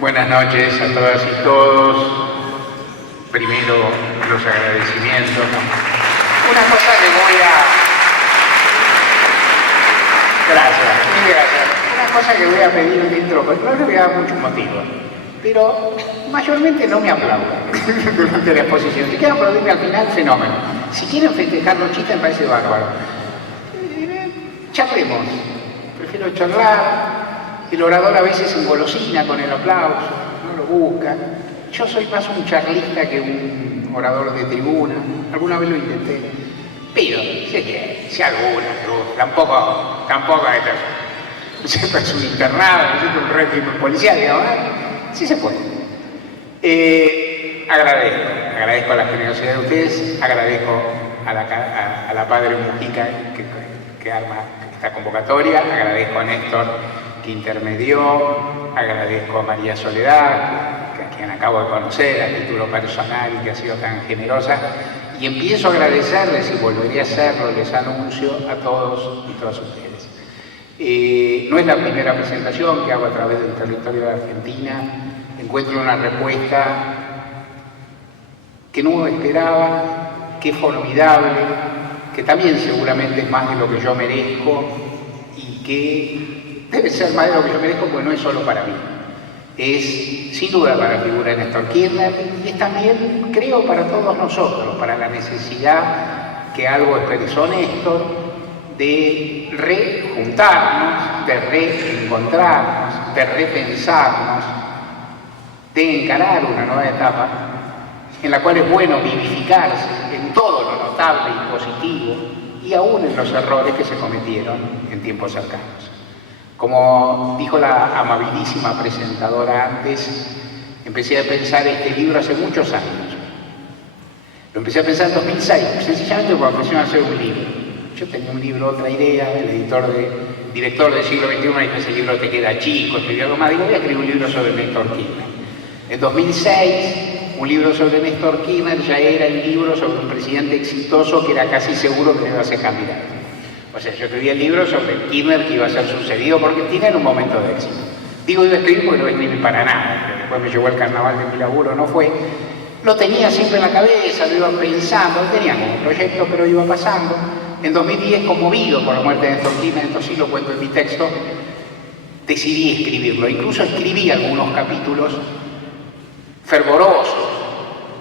Buenas noches a todas y todos. Primero, los agradecimientos. Una cosa que voy a... Gracias. Una cosa que voy a pedir dentro, porque no le voy a dar muchos motivos, pero mayormente no me aplaudan durante la exposición. Si quieren aplaudirme al final, fenómeno. Si quieren festejar los chistes, me parece bárbaro. Charlemos. Prefiero charlar. El orador a veces se engolosina con el aplauso, no lo busca. Yo soy más un charlista que un orador de tribuna. Alguna vez lo intenté. Pero, si alguna, tampoco es un internado, no es un régimen policial, digamos. Sí se puede. Agradezco a la generosidad de ustedes, agradezco a la Padre Mujica que arma esta convocatoria, agradezco a Néstor que intermedió, agradezco a María Soledad, a quien acabo de conocer a título personal y que ha sido tan generosa, y empiezo a agradecerles, y volveré a hacerlo, les anuncio a todos y todas ustedes. No es la primera presentación que hago a través del territorio de Argentina. Encuentro una respuesta que no esperaba, que es formidable, que también seguramente es más de lo que yo merezco y que debe ser más de lo que yo merezco porque no es solo para mí. Es sin duda para la figura de Néstor Kirchner y es también, creo, para todos nosotros, para la necesidad que algo expresó Néstor de rejuntarnos, de reencontrarnos, de repensarnos, de encarar una nueva etapa en la cual es bueno vivificarse en todo lo notable y positivo y aún en los errores que se cometieron en tiempos cercanos. Como dijo la amabilísima presentadora antes, empecé a pensar este libro hace muchos años. Lo empecé a pensar en 2006, sencillamente porque empecé a hacer un libro. Yo tenía un libro, otra idea, el director del siglo XXI me dijo, ese libro te queda chico, escribí algo más, digo, voy a escribir un libro sobre Néstor Kirchner. En 2006, un libro sobre Néstor Kirchner ya era el libro sobre un presidente exitoso que era casi seguro que iba a ser candidato. O sea, yo escribí el libro sobre Kirchner que iba a ser sucedido por Cristina en un momento de éxito. Digo, iba a escribir porque no escribí para nada, pero después me llegó el carnaval de mi laburo, no fue. Lo tenía siempre en la cabeza, lo iba pensando, lo tenía como un proyecto, pero iba pasando. En 2010, conmovido por la muerte de Néstor Kirchner, esto sí lo cuento en mi texto, decidí escribirlo. Incluso escribí algunos capítulos fervorosos,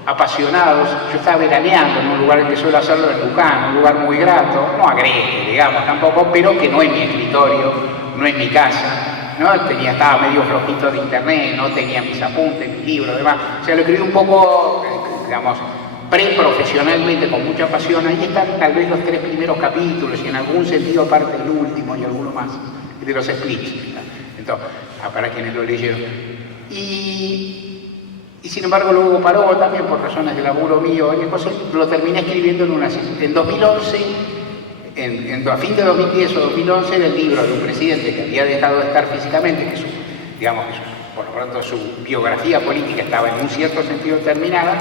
apasionados. Yo estaba veraneando en un lugar en que suelo hacerlo en Luján, un lugar muy grato, no agreste, digamos, tampoco, pero que no es mi escritorio, no es mi casa, ¿no? Estaba medio flojito de internet, no tenía mis apuntes, mis libros, demás. O sea, lo escribí un poco, digamos, preprofesionalmente, con mucha pasión. Ahí están tal vez los 3 primeros capítulos y en algún sentido aparte el último y alguno más, de los splits. Entonces, para quienes lo leyeron. Y sin embargo luego paró también por razones de laburo mío, y después lo terminé escribiendo en 2011, a fin de 2010 o 2011 era el libro de un presidente que había dejado de estar físicamente, que por lo pronto su biografía política estaba en un cierto sentido terminada,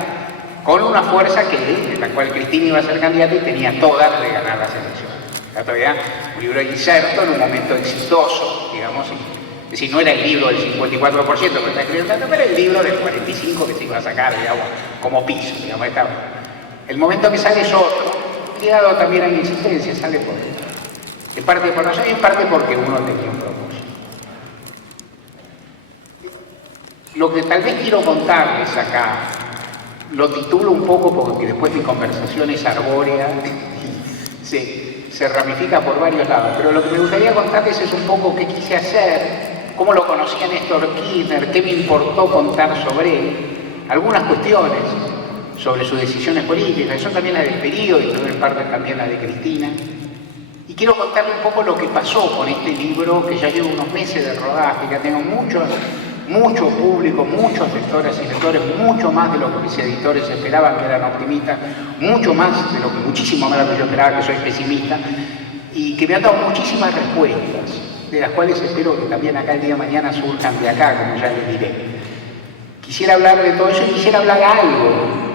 con una fuerza en la cual Cristina iba a ser candidata y tenía todas de ganar las elecciones. Era todavía un libro inserto en un momento exitoso, digamos, es decir, no era el libro del 54% que está escribiendo, pero el libro del 45% que se iba a sacar, digamos, como piso, digamos, estaba. El momento que sale es otro, ligado también a mi existencia, sale por dentro. En parte por nosotros y en parte porque uno tenía un propósito. Lo que tal vez quiero contarles acá, lo titulo un poco porque después mi conversación es arbórea y se ramifica por varios lados, pero lo que me gustaría contarles es un poco qué quise hacer, cómo lo conocí a Néstor Kirchner, qué me importó contar sobre él, algunas cuestiones sobre sus decisiones políticas, son también las del periodo y en parte también las de Cristina. Y quiero contarle un poco lo que pasó con este libro, que ya lleva unos meses de rodaje, que tengo mucho público, muchos lectores y lectores, mucho más de lo que mis editores esperaban, que eran optimistas, muchísimo más de lo que yo esperaba, que soy pesimista, y que me han dado muchísimas respuestas, de las cuales espero que también acá el día de mañana surjan de acá, como ya les diré. Quisiera hablar de todo eso y quisiera hablar algo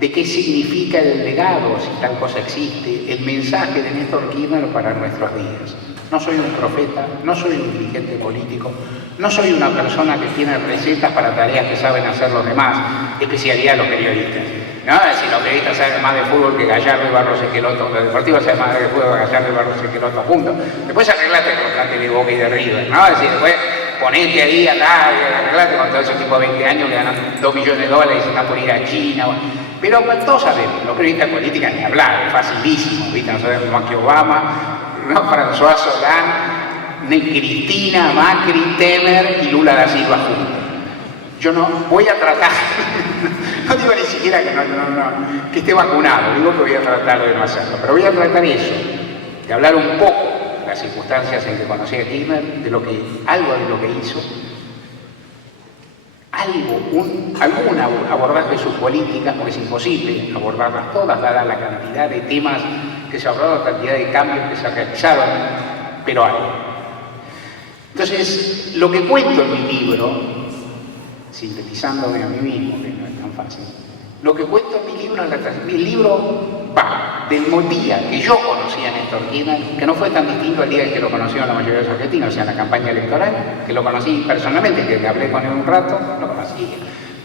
de qué significa el legado, si tal cosa existe, el mensaje de Néstor Kirchner para nuestros días. No soy un profeta, no soy un dirigente político, no soy una persona que tiene recetas para tareas que saben hacer los demás, especialidad de los periodistas. ¿No? Es decir, los periodistas saben más de fútbol que Gallardo y Barros Esqueloto, los deportivos saben más de fútbol que Gallardo y Barros Esqueloto juntos. Después arreglate con Cante de Boca y de River, ¿no? Es decir, después ponete ahí al lado y arreglate con todo ese tipo de 20 años que ganan $2 millones y se están por ir a China. Pero pues, todos sabemos, los periodistas de política ni hablar, es facilísimo, ¿viste? No sabemos más que Obama, ¿no? François Solán, Cristina, Macri, Temer y Lula da Silva juntos. Yo no voy a tratar, no digo ni siquiera que esté vacunado, digo que voy a tratar de no hacerlo, pero voy a tratar eso, de hablar un poco de las circunstancias en que conocí a Kirchner, algo de lo que hizo, algún abordaje de sus políticas, porque es imposible abordarlas todas, dada la cantidad de temas que se abordaron, la cantidad de cambios que se realizaron, pero hay. Entonces, lo que cuento en mi libro, sintetizándome a mí mismo, que no es tan fácil, lo que cuento en mi libro va del día que yo conocí a Néstor Kirchner, que no fue tan distinto al día en que lo conocieron la mayoría de los argentinos, o sea, en la campaña electoral, que lo conocí personalmente, que hablé con él un rato, lo conocí,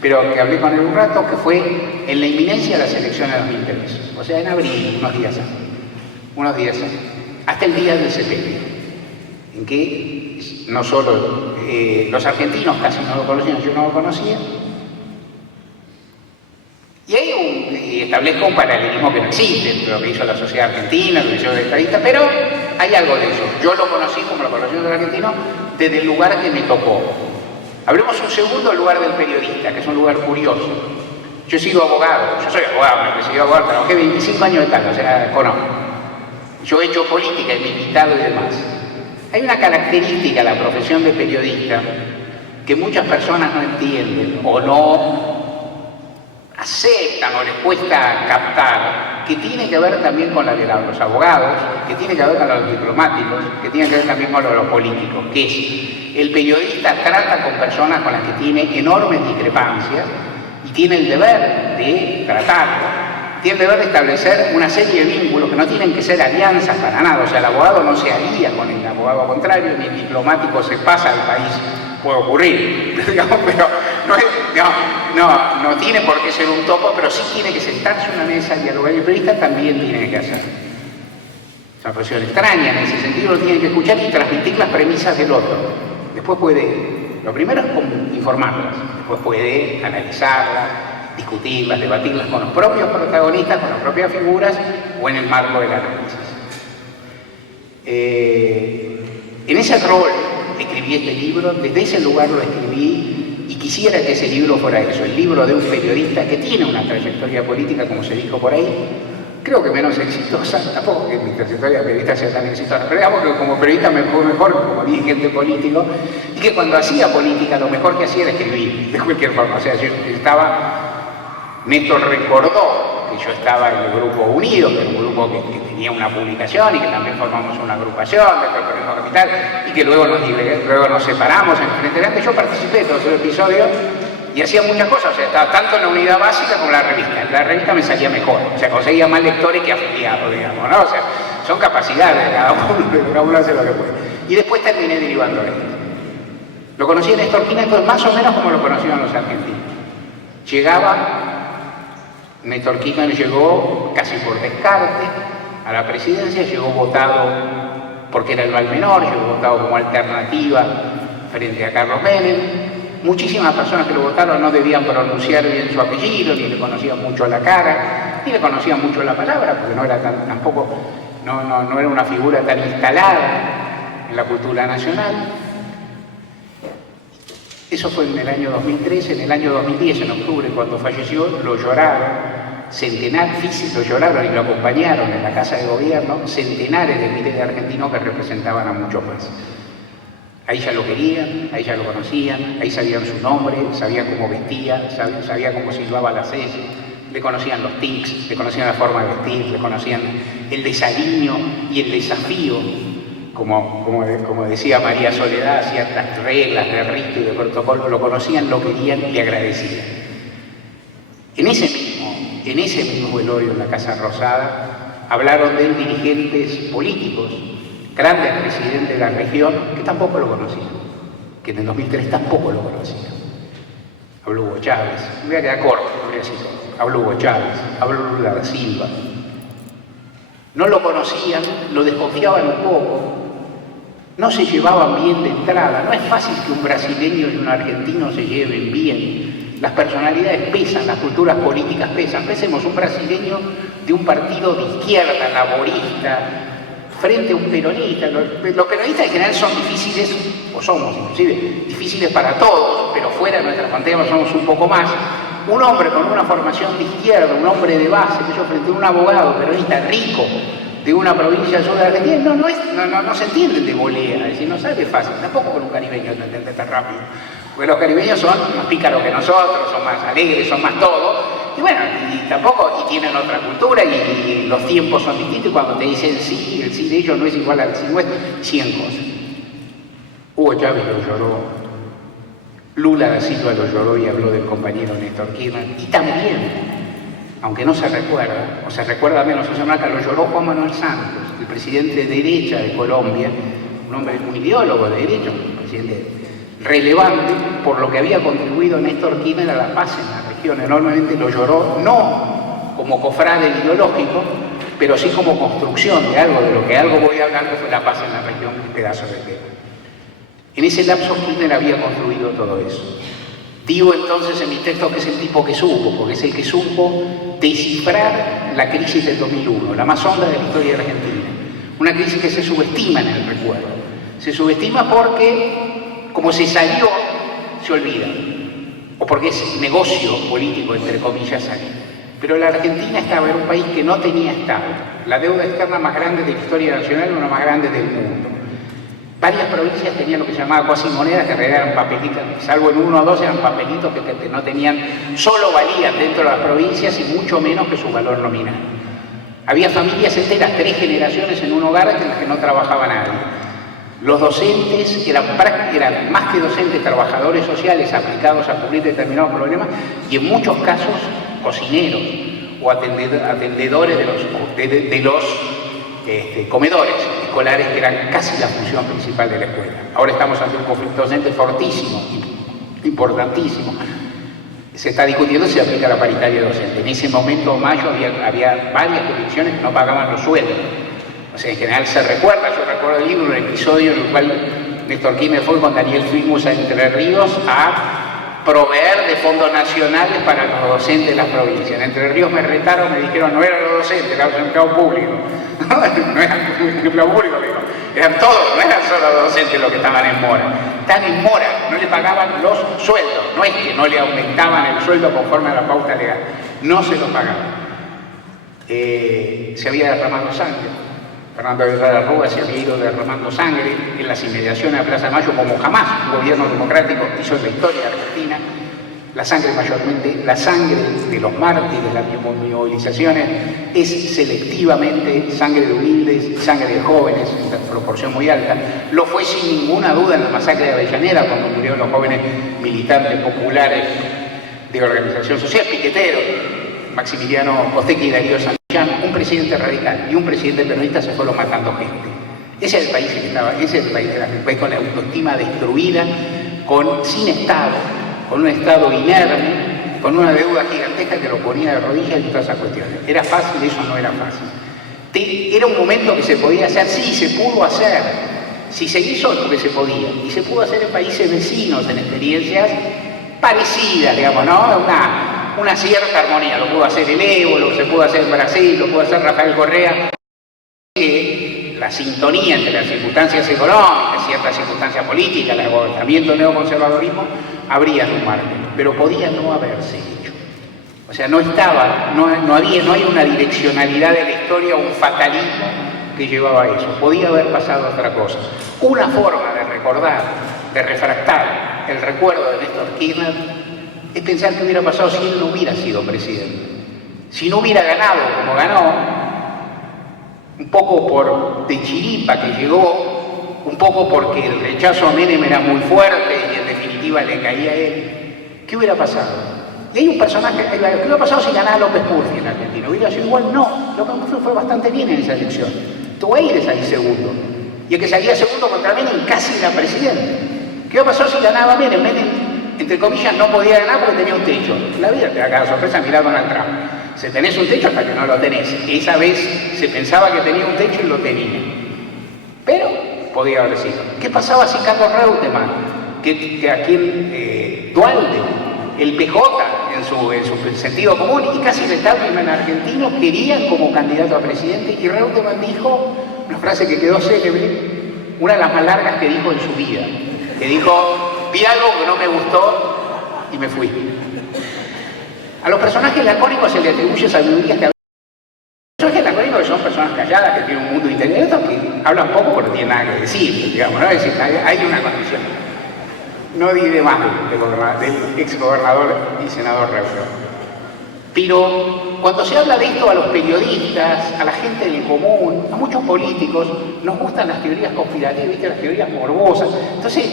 pero que hablé con él un rato, que fue en la inminencia de las elecciones de 2003, o sea, en abril, unos días antes, hasta el día del sepelio, en que no solo los argentinos casi no lo conocían, yo no lo conocía, y ahí establezco un paralelismo que no existe entre lo que hizo la sociedad argentina, lo que hizo el estadista, pero hay algo de eso. Yo lo conocí como lo conoció el argentino desde el lugar que me tocó. Hablemos un segundo del lugar del periodista, que es un lugar curioso. Yo he sido abogado, yo soy abogado, me recibí abogado, trabajé 25 años de tal, o sea, conozco. Yo he hecho política, he militado y demás. Hay una característica de la profesión de periodista que muchas personas no entienden o no aceptan o les cuesta captar, que tiene que ver también con la de los abogados, que tiene que ver con los diplomáticos, que tiene que ver también con los políticos, que es el periodista trata con personas con las que tiene enormes discrepancias y tiene el deber de tratarlo. Tiene el deber de establecer una serie de vínculos que no tienen que ser alianzas para nada, o sea, el abogado no se alía con el abogado contrario, ni el diplomático se pasa al país, puede ocurrir, digamos, pero no tiene por qué ser un topo, pero sí tiene que sentarse en una mesa a dialogar, y el periodista también tiene que hacer. Es una profesión extraña, en ese sentido lo tiene que escuchar y transmitir las premisas del otro. Después puede, lo primero es informarlas, después puede analizarlas, discutirlas, debatirlas con los propios protagonistas, con las propias figuras o en el marco del análisis. En ese rol escribí este libro, desde ese lugar lo escribí y quisiera que ese libro fuera eso, el libro de un periodista que tiene una trayectoria política, como se dijo por ahí, creo que menos exitosa, tampoco que mi trayectoria de periodista sea tan exitosa, pero digamos que como periodista me fue mejor como dirigente político, y que cuando hacía política lo mejor que hacía era escribir, de cualquier forma. O sea, yo Néstor recordó que yo estaba en el Grupo Unido, que era un grupo que tenía una publicación y que también formamos una agrupación dentro del Periodismo Capital, y que luego nos separamos en el Frente Grande. Yo participé de todos los episodios y hacía muchas cosas, o sea, estaba tanto en la unidad básica como en la revista. En la revista me salía mejor, o sea, conseguía más lectores que afiliados, digamos, ¿no? O sea, son capacidades, cada uno hace lo que puede. Y después terminé derivando de esto. Lo conocí en Néstor Kirchner más o menos como lo conocían los argentinos. Néstor Kirchner llegó casi por descarte a la presidencia, llegó votado porque era el mal menor, llegó votado como alternativa frente a Carlos Menem. Muchísimas personas que lo votaron no debían pronunciar bien su apellido, ni le conocían mucho la cara, ni le conocían mucho la palabra, porque no era no era una figura tan instalada en la cultura nacional. Eso fue en el año 2013, en el año 2010, en octubre, cuando falleció, lo lloraron, lo lloraron y lo acompañaron en la Casa de Gobierno, centenares de miles de argentinos que representaban a muchos más. Ahí ya lo querían, ahí ya lo conocían, ahí sabían su nombre, sabían cómo vestía, sabían cómo silbaba las S, le conocían los tics, le conocían la forma de vestir, le conocían el desaliño y el desafío. Como decía María Soledad, ciertas reglas de rito y de protocolo, lo conocían, lo querían y le agradecían. En ese mismo velorio en la Casa Rosada hablaron de él dirigentes políticos grandes presidentes de la región que tampoco lo conocían, que en el 2003 tampoco lo conocían. Habló Hugo Chávez, me voy a quedar corto, no voy a decir todo. Habló Hugo Chávez, habló Lula da Silva. No lo conocían, lo desconfiaban un poco, no se llevaban bien de entrada. No es fácil que un brasileño y un argentino se lleven bien. Las personalidades pesan, las culturas políticas pesan. Pensemos, un brasileño de un partido de izquierda, laborista, frente a un peronista. Los peronistas en general son difíciles, o somos inclusive difíciles para todos, pero fuera de nuestras fronteras somos un poco más. Un hombre con una formación de izquierda, un hombre de base, que yo frente a un abogado peronista rico de una provincia sur de Argentina, no se entienden de volea, es decir, no sabe fácil, tampoco con un caribeño se entiende tan rápido, porque los caribeños son más pícaros que nosotros, son más alegres, son más todo, y bueno, y tienen otra cultura, y los tiempos son distintos, y cuando te dicen sí, el sí de ellos no es igual al sí nuestro, 100 cosas. Hugo Chávez lo lloró, Lula da Silva lo lloró y habló del compañero Néstor Kirchner, y también, aunque no se recuerda, o se recuerda menos, lo lloró Juan Manuel Santos, el presidente de derecha de Colombia, un ideólogo de derecha, un presidente relevante por lo que había contribuido Néstor Kirchner a la paz en la región. Enormemente lo lloró, no como cofrade ideológico, pero sí como construcción de algo, de lo que algo voy a hablar, que fue la paz en la región, un pedazo de tierra. En ese lapso Kirchner había construido todo eso. Digo entonces en mi texto que es el tipo que supo, porque es el que supo descifrar la crisis del 2001, la más honda de la historia de Argentina. Una crisis que se subestima en el recuerdo. Se subestima porque, como se salió, se olvida. O porque es negocio político, entre comillas, salir. Pero la Argentina estaba en un país que no tenía Estado. La deuda externa más grande de la historia nacional, una más grande del mundo. Varias provincias tenían lo que se llamaba cuasimonedas, que en realidad eran papelitos, salvo en 1 o 2 eran papelitos que no tenían, solo valían dentro de las provincias y mucho menos que su valor nominal. Había familias enteras, 3 generaciones en un hogar en las que no trabajaba nadie. Los docentes eran más que docentes, trabajadores sociales aplicados a cubrir determinados problemas y en muchos casos cocineros o atendedores de los comedores escolares, que eran casi la función principal de la escuela. Ahora estamos ante un conflicto docente fortísimo, importantísimo. Se está discutiendo si se aplica la paritaria docente. En ese momento, mayo, había varias jurisdicciones que no pagaban los sueldos. O sea, en general se recuerda, yo recuerdo el libro, un episodio en el cual Néstor Kirchner fue con Daniel Filmus a Entre Ríos a proveer de fondos nacionales para los docentes de las provincias. En Entre Ríos me retaron, me dijeron, no eran los docentes, eran los empleados públicos. No eran empleados públicos, eran todos, no eran solo los docentes los que estaban en mora. Están en mora, no le pagaban los sueldos, no es que no le aumentaban el sueldo conforme a la pauta legal, no se lo pagaban. Se había derramado sangre. Fernando Aguirre Rúa se había ido derramando sangre en las inmediaciones de Plaza Mayo como jamás un gobierno democrático hizo en la historia de Argentina. La sangre mayormente, la sangre de los mártires, las movilizaciones, es selectivamente sangre de humildes, sangre de jóvenes, en una proporción muy alta. Lo fue sin ninguna duda en la masacre de Avellaneda, cuando murieron los jóvenes militantes populares de organización social, piqueteros, Maximiliano Ostequi y Darío Santillán. Un presidente radical y un presidente peronista se fueron matando gente. Ese es el país que estaba, ese es el país con la autoestima destruida, sin Estado, con un Estado inerme, con una deuda gigantesca que lo ponía de rodillas y todas esas cuestiones. ¿Era fácil? Eso no era fácil. Era un momento que se podía hacer, sí, se pudo hacer. Si se hizo es porque se podía. Y se pudo hacer en países vecinos, en experiencias parecidas, digamos, ¿no? Una cierta armonía. Lo pudo hacer el Evo, lo se pudo hacer en Brasil, lo pudo hacer Rafael Correa. La sintonía entre las circunstancias económicas, ciertas circunstancias políticas, el agotamiento del neoconservadorismo, habría un margen, pero podía no haberse hecho. O sea, no hay una direccionalidad de la historia, un fatalismo que llevaba a eso. Podía haber pasado otra cosa. Una forma de recordar, de refractar el recuerdo de Néstor Kirchner es pensar qué hubiera pasado si él no hubiera sido presidente. Si no hubiera ganado como ganó, un poco de chiripa que llegó, un poco porque el rechazo a Menem era muy fuerte y en definitiva le caía a él. ¿Qué hubiera pasado? Y hay un personaje, ¿qué hubiera pasado si ganaba López Murphy en Argentina? ¿Hubiera sido igual? No, López Murphy fue bastante bien en esa elección. Tuvo aires ahí segundo. Y el que salía segundo contra Menem casi era presidente. ¿Qué pasó si ganaba Menem? Menem, entre comillas, no podía ganar porque tenía un techo. La vida te da cada sorpresa, mirá Donald Trump. Se tenés un techo hasta que no lo tenés. Esa vez se pensaba que tenía un techo y lo tenía. Pero podía haber sido. ¿Qué pasaba si Carlos Reutemann, que aquí en Dualde, el PJ, en su sentido común, y casi el establishment argentino querían como candidato a presidente, y Reutemann dijo una frase que quedó célebre, una de las más largas que dijo en su vida, que dijo: vi algo que no me gustó y me fui. A los personajes lacónicos se les atribuye sabiduría que a los personajes lacónicos son personas calladas, que tienen un mundo interior, otros que hablan poco pero no tienen nada que decir, digamos, ¿no? Es decir, hay una condición. No diré más del ex gobernador y senador Reutemann. Pero cuando se habla de esto a los periodistas, a la gente del común, a muchos políticos, nos gustan las teorías conspirativas, ¿viste? Las teorías morbosas. Entonces,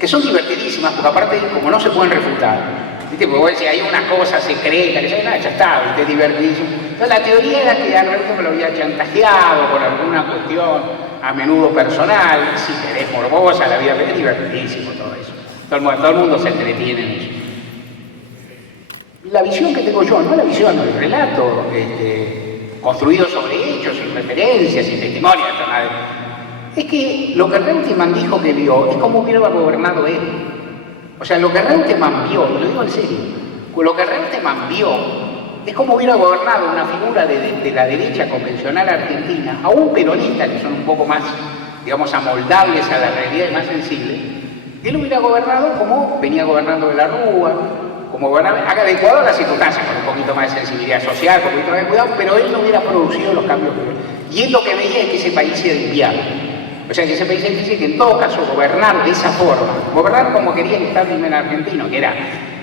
que son divertidísimas, porque aparte, como no se pueden refutar, ¿viste? Porque vos decís, hay una cosa secreta, que ya está, ¿viste? Es divertidísimo. Entonces, la teoría era que a Reutemann me lo había chantajeado por alguna cuestión, a menudo personal, si querés morbosa, la vida es divertidísimo todo eso. Todo el mundo se entretiene en eso. La visión que tengo yo, no la visión del relato construido sobre hechos, sin referencias, sin testimonios, es que lo que Reutemann dijo que vio es como hubiera gobernado él. O sea, lo que Reutemann vio, y lo digo en serio, lo que Reutemann vio es como hubiera gobernado una figura de la derecha convencional argentina, a un peronista, que son un poco más, digamos, amoldables a la realidad y más sensibles. Él hubiera gobernado como venía gobernando de la Rúa, como gobernaba, acá de Ecuador las circunstancias, con un poquito más de sensibilidad social, con un poquito más de cuidado, pero él no hubiera producido los cambios que... Y él lo que veía es que ese país era inviable. O sea, que ese país dice que en todo caso gobernar de esa forma, gobernar como quería el establishment argentino, que era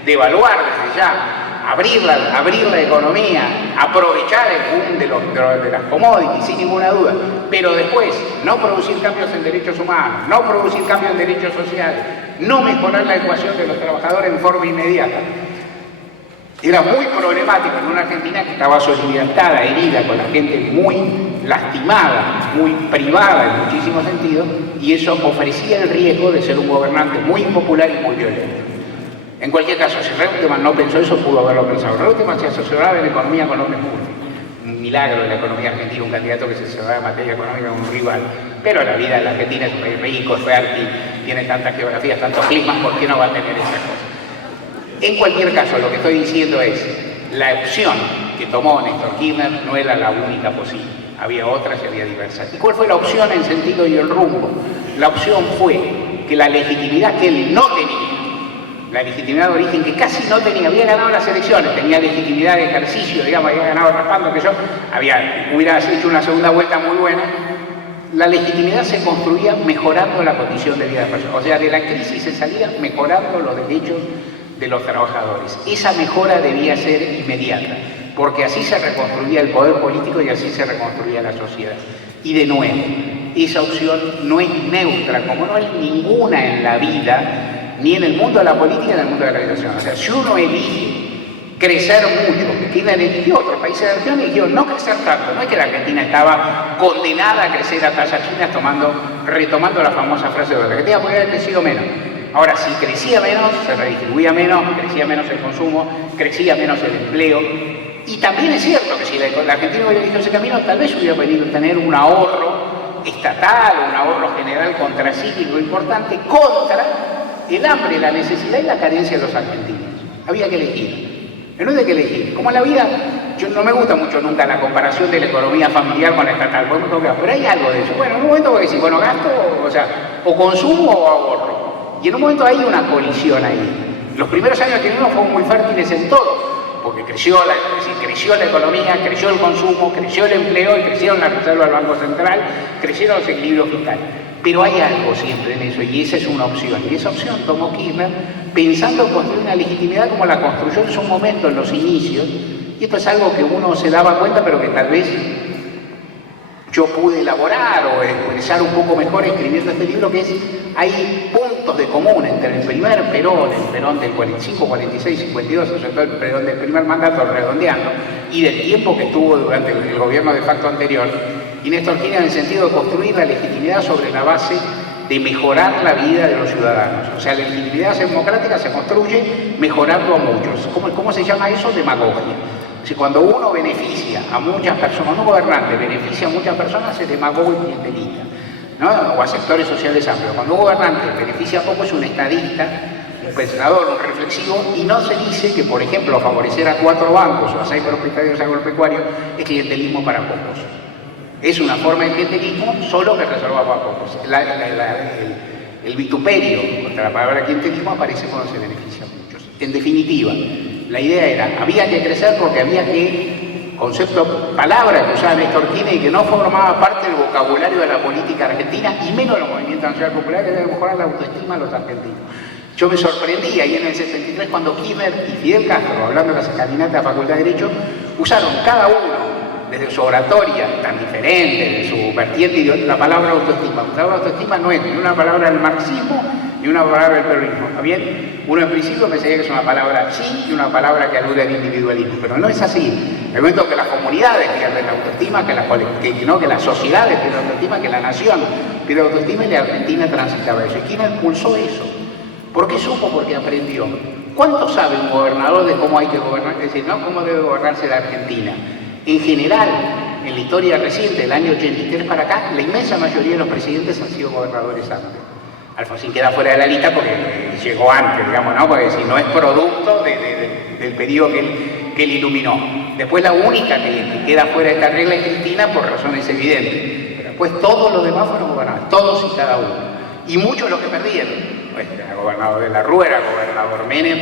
devaluar desde ya, abrir la economía, aprovechar el boom de las commodities, sin ninguna duda, pero después no producir cambios en derechos humanos, no producir cambios en derechos sociales, no mejorar la ecuación de los trabajadores en forma inmediata. Era muy problemático en una Argentina que estaba soliviantada, herida, con la gente muy lastimada, muy privada en muchísimos sentidos, y eso ofrecía el riesgo de ser un gobernante muy impopular y muy violento. En cualquier caso, si Reutemann no pensó eso, pudo haberlo pensado. Reutemann se asesoraba en economía con López Murphy. Un milagro de la economía argentina, un candidato que se asesoraba en materia económica con un rival. Pero la vida de la Argentina es un país rico, es fértil, tiene tantas geografías, tantos climas, ¿por qué no va a tener esas cosas? En cualquier caso, lo que estoy diciendo es, la opción que tomó Néstor Kirchner no era la única posible. Había otras y había diversas. ¿Y cuál fue la opción en sentido y el rumbo? La opción fue que la legitimidad que él no tenía, la legitimidad de origen que casi no tenía, había ganado las elecciones, tenía legitimidad de ejercicio, digamos, había ganado raspando, que yo hubiera hecho una segunda vuelta muy buena. La legitimidad se construía mejorando la condición de vida de las personas. O sea, de la crisis se salía mejorando los derechos de los trabajadores. Esa mejora debía ser inmediata, porque así se reconstruía el poder político y así se reconstruía la sociedad. Y de nuevo, esa opción no es neutra, como no hay ninguna en la vida, ni en el mundo de la política ni en el mundo de la educación. O sea, si uno elige crecer mucho, que Kirchner eligió, otros países de la región eligió no crecer tanto, no es que la Argentina estaba condenada a crecer a talla china, retomando la famosa frase de la Argentina podría haber crecido menos. Ahora, si crecía menos, se redistribuía menos, crecía menos el consumo, crecía menos el empleo. Y también es cierto que si la Argentina hubiera elegido ese camino, tal vez hubiera podido tener un ahorro estatal, un ahorro general contracíclico importante contra el hambre, la necesidad y la carencia de los argentinos. Había que elegir. No hay que elegir. Como en la vida, yo no me gusta mucho nunca la comparación de la economía familiar con la estatal, pero hay algo de eso. Bueno, en un momento voy a decir, bueno, gasto, o sea, o consumo o ahorro. Y en un momento hay una colisión ahí. Los primeros años que vivimos fueron muy fértiles en todo, porque creció la economía, creció el consumo, creció el empleo y crecieron las reservas del Banco Central, crecieron los equilibrios fiscales. Pero hay algo siempre en eso, y esa es una opción. Y esa opción tomó Kirchner pensando en construir una legitimidad como la construyó en su momento, en los inicios. Y esto es algo que uno se daba cuenta, pero que tal vez yo pude elaborar o expresar un poco mejor escribiendo este libro, que es, hay puntos de común entre el primer Perón, el Perón del 45, 46, 52, sobre todo el Perón del primer mandato, redondeando, y del tiempo que estuvo durante el gobierno de facto anterior, y y Néstor Kirchner en el sentido de construir la legitimidad sobre la base de mejorar la vida de los ciudadanos. O sea, la legitimidad democrática se construye mejorando a muchos. ¿Cómo se llama eso? Demagogia. Si cuando uno beneficia a muchas personas, cuando un gobernante beneficia a muchas personas, es demagogo y clientelista, ¿no? O a sectores sociales amplios. Cuando un gobernante beneficia a poco, es un estadista, un pensador, un reflexivo, y no se dice que, por ejemplo, favorecer a 4 bancos o a 6 propietarios agropecuarios es clientelismo para pocos. Es una forma de clientelismo solo que reserva para pocos. El vituperio contra la palabra clientelismo aparece cuando se beneficia a muchos. En definitiva, la idea era, había que crecer porque había que, concepto, palabra que usaba Néstor Kirchner y que no formaba parte del vocabulario de la política argentina, y menos de los movimientos nacionales populares, era mejorar la autoestima de los argentinos. Yo me sorprendí ahí en el 73 cuando Kirchner y Fidel Castro, hablando de las escalinatas de la Facultad de Derecho, usaron cada uno, desde su oratoria tan diferente, de su vertiente, la palabra autoestima. La palabra autoestima no es ni una palabra del marxismo ni una palabra del peronismo, ¿está bien? Uno en principio pensaría que es una palabra sí y una palabra que alude al individualismo, pero no es así. En el momento que las comunidades pierden la autoestima, que las sociedades pierden la autoestima, que la nación pierde la autoestima, y la Argentina transitaba eso. ¿Y quién impulsó eso? ¿Por qué supo? Porque aprendió. ¿Cuánto sabe un gobernador de cómo hay que gobernar? Es decir, no cómo debe gobernarse la Argentina. En general, en la historia reciente, del año 83 para acá, la inmensa mayoría de los presidentes han sido gobernadores antes. Alfonsín queda fuera de la lista porque llegó antes, digamos, ¿no? Porque si no es producto del periodo que él iluminó. Después la única que queda fuera de esta regla es Cristina por razones evidentes. Pero después todos los demás fueron gobernadores, todos y cada uno. Y muchos los que perdieron. Pues era gobernador de la Rúa, era gobernador Menem,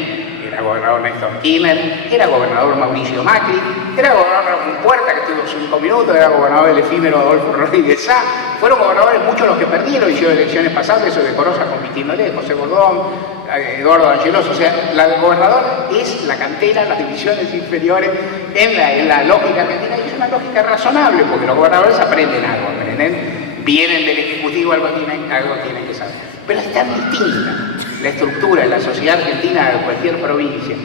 era gobernador Néstor Kirchner, era gobernador Mauricio Macri, era gobernador Ramón Puerta, que estuvo 5 minutos, era gobernador del efímero Adolfo Rodríguez Sá. Fueron gobernadores muchos los que perdieron, hicieron elecciones pasadas, eso de Corosa con Cristina Lé, José Bordón, Eduardo Angelos. O sea, la del gobernador es la cantera, las divisiones inferiores en la lógica argentina, y es una lógica razonable, porque los gobernadores aprenden algo, vienen del Ejecutivo, algo tienen que saber. Pero es tan distinta la estructura de la sociedad argentina de cualquier provincia.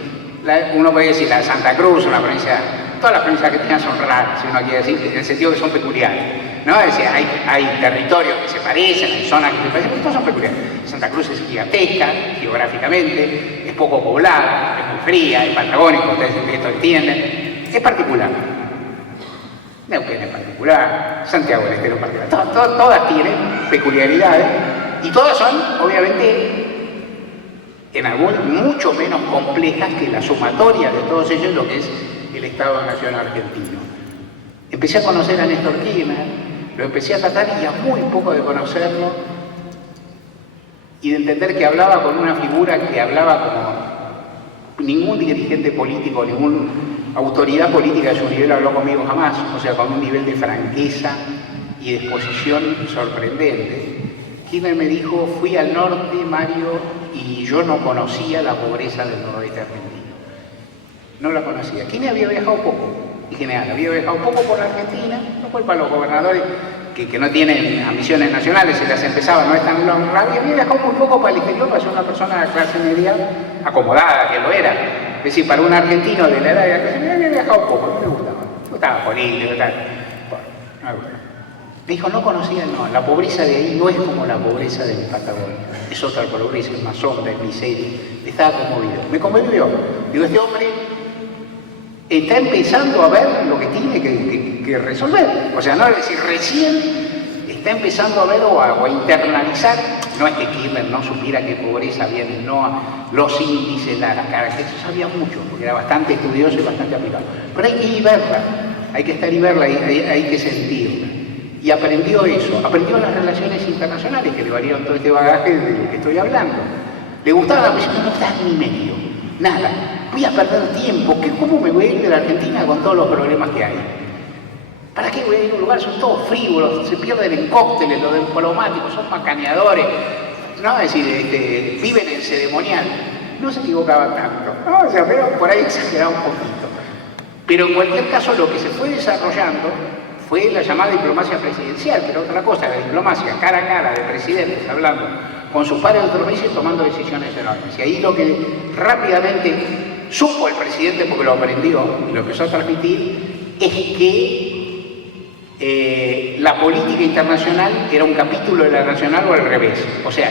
Uno puede decir la de Santa Cruz, una provincia, todas las provincias argentinas son raras, si uno quiere decir, en el sentido que son peculiares, ¿no? Es decir, hay territorios que se parecen, hay zonas que se parecen, pero todos son peculiares. Santa Cruz es gigantesca, geográficamente, es poco poblada, es muy fría, es patagónico, ustedes esto entienden, es particular. Neuquén es particular, Santiago del Estero es particular, todas tienen peculiaridades y todas son, obviamente, mucho menos complejas que la sumatoria de todos ellos, lo que es el Estado-Nación argentino. Empecé a conocer a Néstor Kirchner, lo empecé a tratar y a muy poco de conocerlo y de entender que hablaba con una figura que hablaba como ningún dirigente político, ninguna autoridad política de su nivel habló conmigo jamás, o sea, con un nivel de franqueza y de exposición sorprendente. Kirchner me dijo, fui al norte, Mario, y yo no conocía la pobreza del noroeste argentino. No la conocía. Kirchner había viajado poco, en general, había viajado poco por la Argentina, lo cual para los gobernadores que no tienen ambiciones nacionales, se las empezaba, no es tan longa, había viajado muy poco para el exterior, para ser una persona de clase media acomodada, que lo era. Es decir, para un argentino de la edad de la clase media había viajado poco, no me gustaba político, tal. Bueno. Me dijo, no conocía, no, la pobreza de ahí no es como la pobreza de mi Patagonia, es otra pobreza, es más honda, es miseria. Estaba conmovido, me conmovió. Digo, este hombre está empezando a ver lo que tiene que resolver. O sea, no es decir, recién está empezando a ver o a internalizar. No es que Kirchner no supiera qué pobreza había, no los índices, las características, sabía mucho, porque era bastante estudioso y bastante aplicado. Pero hay que ir verla, hay que estar y verla, hay que sentirla. Y aprendió eso, aprendió las relaciones internacionales que le valieron todo este bagaje del que estoy hablando. Le gustaba la presión, no gustaba ni medio, nada. Voy a perder tiempo, ¿cómo me voy a ir de la Argentina con todos los problemas que hay? ¿Para qué voy a ir a un lugar? Son todos frívolos, se pierden en cócteles, los diplomáticos, son macaneadores, ¿no? Es decir, viven en ceremonial. No se equivocaba tanto, ¿no? O sea, pero por ahí exageraba un poquito. Pero en cualquier caso, lo que se fue desarrollando fue la llamada diplomacia presidencial, que era otra cosa, la diplomacia cara a cara de presidentes hablando con sus pares de otros países y tomando decisiones enormes. Y ahí lo que rápidamente supo el presidente, porque lo aprendió y lo empezó a transmitir, es que la política internacional era un capítulo de la nacional o al revés. O sea,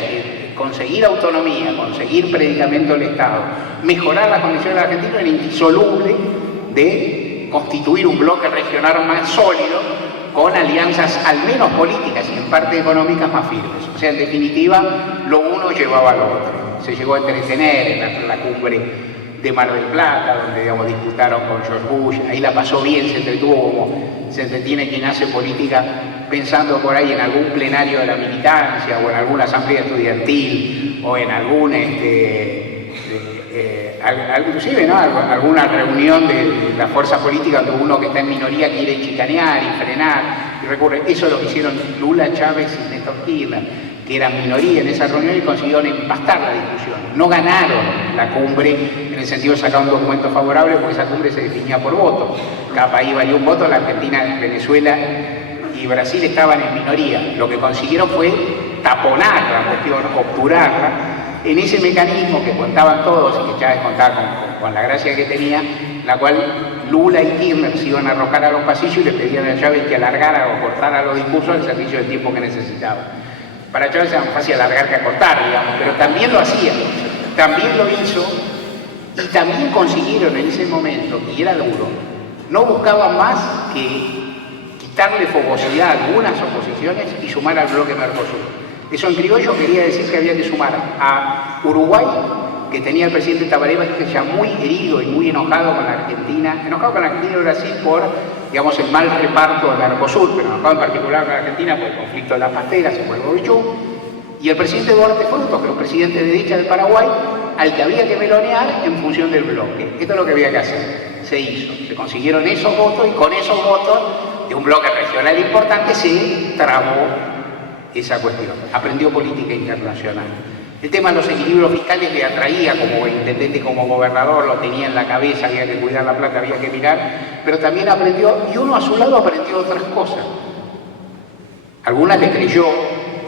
conseguir autonomía, conseguir predicamento del Estado, mejorar las condiciones de la Argentina era indisoluble de constituir un bloque regional más sólido con alianzas al menos políticas y en parte económicas más firmes. O sea, en definitiva, lo uno llevaba a lo otro. Se llegó a entretener en la cumbre de Mar del Plata, donde digamos, disputaron con George Bush, ahí la pasó bien, se entretuvo como se entretiene quien hace política pensando por ahí en algún plenario de la militancia o en alguna asamblea estudiantil o en algún inclusive ¿no? alguna reunión de la fuerza política donde uno que está en minoría quiere chicanear y frenar y recurre. Eso es lo que hicieron Lula, Chávez y Néstor Kirchner, que eran minoría en esa reunión y consiguieron empastar la discusión. No ganaron la cumbre en el sentido de sacar un documento favorable, porque esa cumbre se definía por voto. Cada país valía un voto, la Argentina, Venezuela y Brasil estaban en minoría. Lo que consiguieron fue taponar la cuestión, obturarla, en ese mecanismo que contaban todos y que Chávez contaba con la gracia que tenía, la cual Lula y Kirchner se iban a arrojar a los pasillos y le pedían a Chávez que alargara o cortara los discursos al servicio del tiempo que necesitaba. Para Chávez era más fácil alargar que acortar, digamos, pero también lo hacía, también lo hizo y también consiguieron en ese momento, y era duro, no buscaban más que quitarle fogosidad a algunas oposiciones y sumar al bloque Mercosur. Eso en criollo quería decir que había que sumar a Uruguay, que tenía el presidente Tabaré ya muy herido y muy enojado con la Argentina y Brasil por, digamos, el mal reparto del Mercosur, pero enojado en particular con la Argentina por el conflicto de las pasteras y por el Bovichú, y el presidente Duarte Frutos, que era un presidente de derecha del Paraguay, al que había que melonear en función del bloque. Esto es lo que había que hacer. Se hizo, se consiguieron esos votos y con esos votos de un bloque regional importante se trabó esa cuestión. Aprendió política internacional. El tema de los equilibrios fiscales le atraía como intendente y como gobernador, lo tenía en la cabeza, había que cuidar la plata, había que mirar, pero también aprendió, y uno a su lado aprendió otras cosas. Algunas le creyó,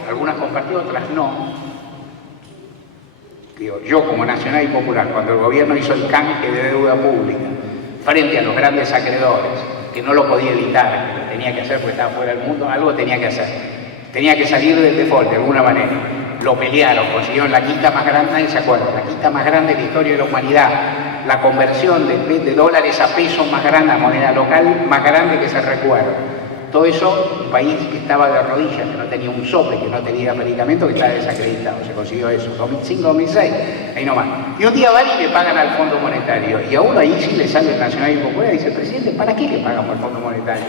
algunas compartió, otras no. Digo, yo como Nacional y Popular, cuando el gobierno hizo el canje de deuda pública frente a los grandes acreedores, que no lo podía evitar, que lo tenía que hacer porque estaba fuera del mundo, algo tenía que hacer. Tenía que salir del default de alguna manera. Lo pelearon, consiguieron la quita más grande, nadie se acuerda, la quita más grande de la historia de la humanidad, la conversión de dólares a pesos más grande, a moneda local más grande que se recuerda. Todo eso, un país que estaba de rodillas, que no tenía un sope, que no tenía medicamento, que estaba desacreditado. Se consiguió eso, 2005, 2006, ahí nomás. Y un día van y le pagan al Fondo Monetario. Y a uno ahí sí le sale el Nacional y Popular y dice, presidente, ¿para qué le pagamos al Fondo Monetario?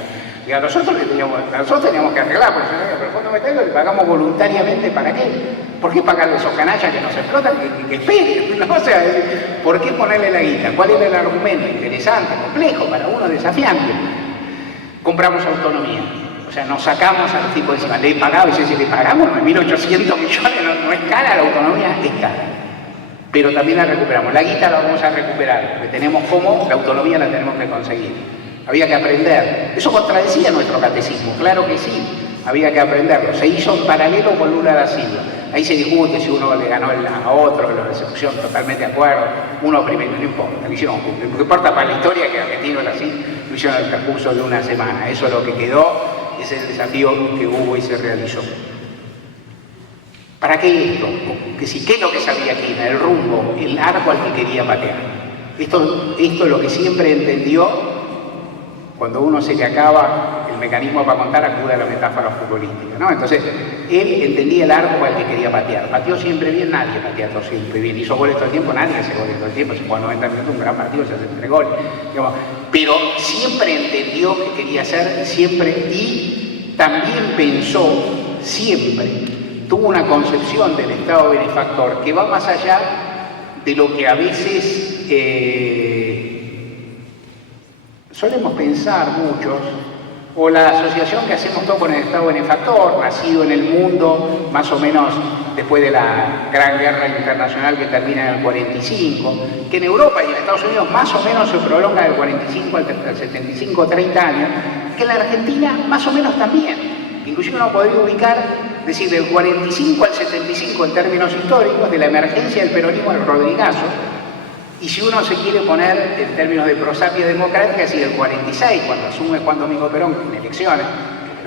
Y a nosotros teníamos que arreglar, pero el Fondo Monetario le pagamos voluntariamente, ¿para qué? ¿Por qué pagarle a esos canallas que nos explotan, que esperen? ¿No? O sea, ¿por qué ponerle la guita? ¿Cuál era el argumento? Interesante, complejo, para uno desafiante. Compramos autonomía, o sea, nos sacamos a los tipos de encima. Le pagaba, y si le pagamos 9.800 millones, no es cara la autonomía, es cara. Pero también la recuperamos. La guita la vamos a recuperar, porque tenemos cómo, la autonomía la tenemos que conseguir. Había que aprender. Eso contradecía nuestro catecismo, claro que sí, había que aprenderlo. Se hizo en paralelo con Lula da Silva. Ahí se discute si uno le ganó a otro, la recepción totalmente de acuerdo, uno primero, no importa, lo hicieron juntos. Lo que importa para la historia que Argentino era así, lo hicieron en el transcurso de una semana. Eso es lo que quedó, ese es el desafío que hubo y se realizó. ¿Para qué esto? Que si, ¿qué es lo que sabía aquí? El rumbo, el arco al que quería patear. Esto es lo que siempre entendió. Cuando uno se le acaba el mecanismo para contar, acude a la metáfora futbolística, ¿no? Entonces, él entendía el arco al que quería patear. Pateó siempre bien, nadie patea todo siempre bien. Hizo goles todo el tiempo, nadie hace goles todo el tiempo. Si juega 90 minutos, un gran partido, se hace 3 goles. Digamos. Pero siempre entendió que quería hacer, siempre, y también pensó, siempre, tuvo una concepción del Estado benefactor que va más allá de lo que a veces solemos pensar muchos, o la asociación que hacemos todos con el Estado benefactor, nacido en el mundo más o menos después de la Gran Guerra Internacional que termina en el 45, que en Europa y en Estados Unidos más o menos se prolonga del 45 al 75, 30 años, que en la Argentina más o menos también. Inclusive uno podría ubicar, es decir, del 45 al 75 en términos históricos, de la emergencia del peronismo al rodrigazo, y si uno se quiere poner en términos de prosapia democrática, es decir, del 46, cuando asume Juan Domingo Perón en elecciones,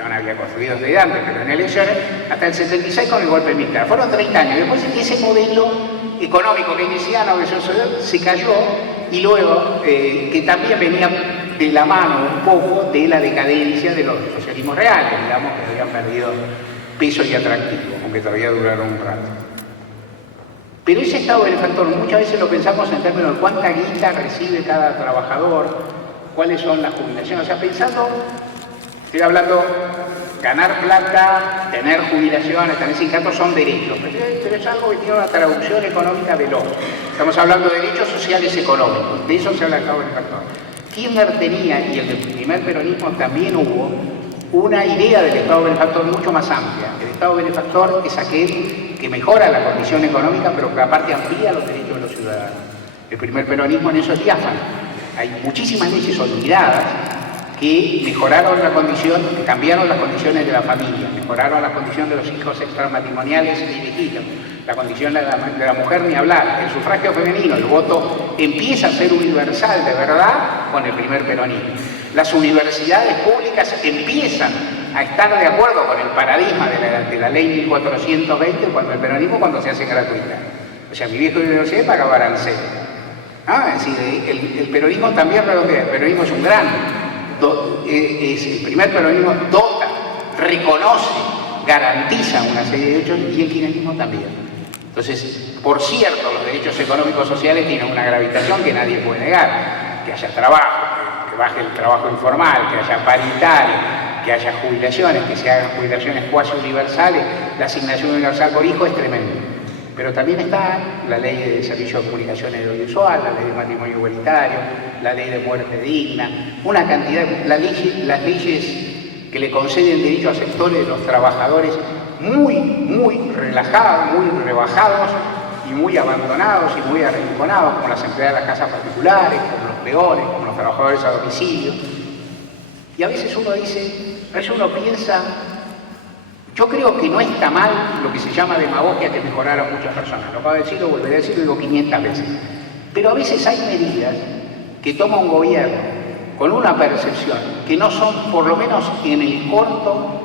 no había construido desde antes, pero en elecciones, hasta el 76 con el golpe militar. Fueron 30 años. Después ese modelo económico keynesiano que se cayó, y luego que también venía de la mano un poco de la decadencia de los socialismos reales, digamos, que habían perdido peso y atractivo, aunque todavía duraron un rato. Pero ese estado benefactor muchas veces lo pensamos en términos de cuánta guita recibe cada trabajador, cuáles son las jubilaciones. O sea, pensando, estoy hablando, ganar plata, tener jubilaciones, tener sindicatos son derechos, pero es algo que tiene una traducción económica veloz. Estamos hablando de derechos sociales económicos, de eso se habla el estado benefactor. Kirchner tenía, y el del primer peronismo también hubo, una idea del estado benefactor mucho más amplia. El estado benefactor es aquel que mejora la condición económica, pero que aparte amplía los derechos de los ciudadanos. El primer peronismo en eso es diáfano. Hay muchísimas leyes olvidadas que mejoraron la condición, que cambiaron las condiciones de la familia, mejoraron las condiciones de los hijos extramatrimoniales y legítimos, la condición de la mujer ni hablar, el sufragio femenino, el voto empieza a ser universal de verdad con el primer peronismo. Las universidades públicas empiezan a estar de acuerdo con el paradigma de la ley 1420 cuando se hace gratuita. O sea, mi viejo universidad pagaba arancel. Es decir, el peronismo también redondea, el peronismo es un gran, el primer peronismo dota, reconoce, garantiza una serie de derechos, y el kirchnerismo también. Entonces, por cierto, los derechos económicos sociales tienen una gravitación que nadie puede negar, que haya trabajo, que baje el trabajo informal, que haya paritaria, que haya jubilaciones, que se hagan jubilaciones cuasi universales. La asignación universal por hijo es tremendo. Pero también está la ley de servicio de comunicaciones audiovisual, la ley de matrimonio igualitario, la ley de muerte digna, una cantidad, las leyes que le conceden derecho a sectores de los trabajadores muy relajados, muy rebajados y muy abandonados y muy arrinconados, como las empleadas de las casas particulares, como los peones, como los trabajadores a domicilio. Y a veces uno piensa, yo creo que no está mal lo que se llama demagogia que mejoraron muchas personas. Lo acabo de decir, lo volveré a decir, lo digo 500 veces. Pero a veces hay medidas que toma un gobierno con una percepción que no son, por lo menos en el corto,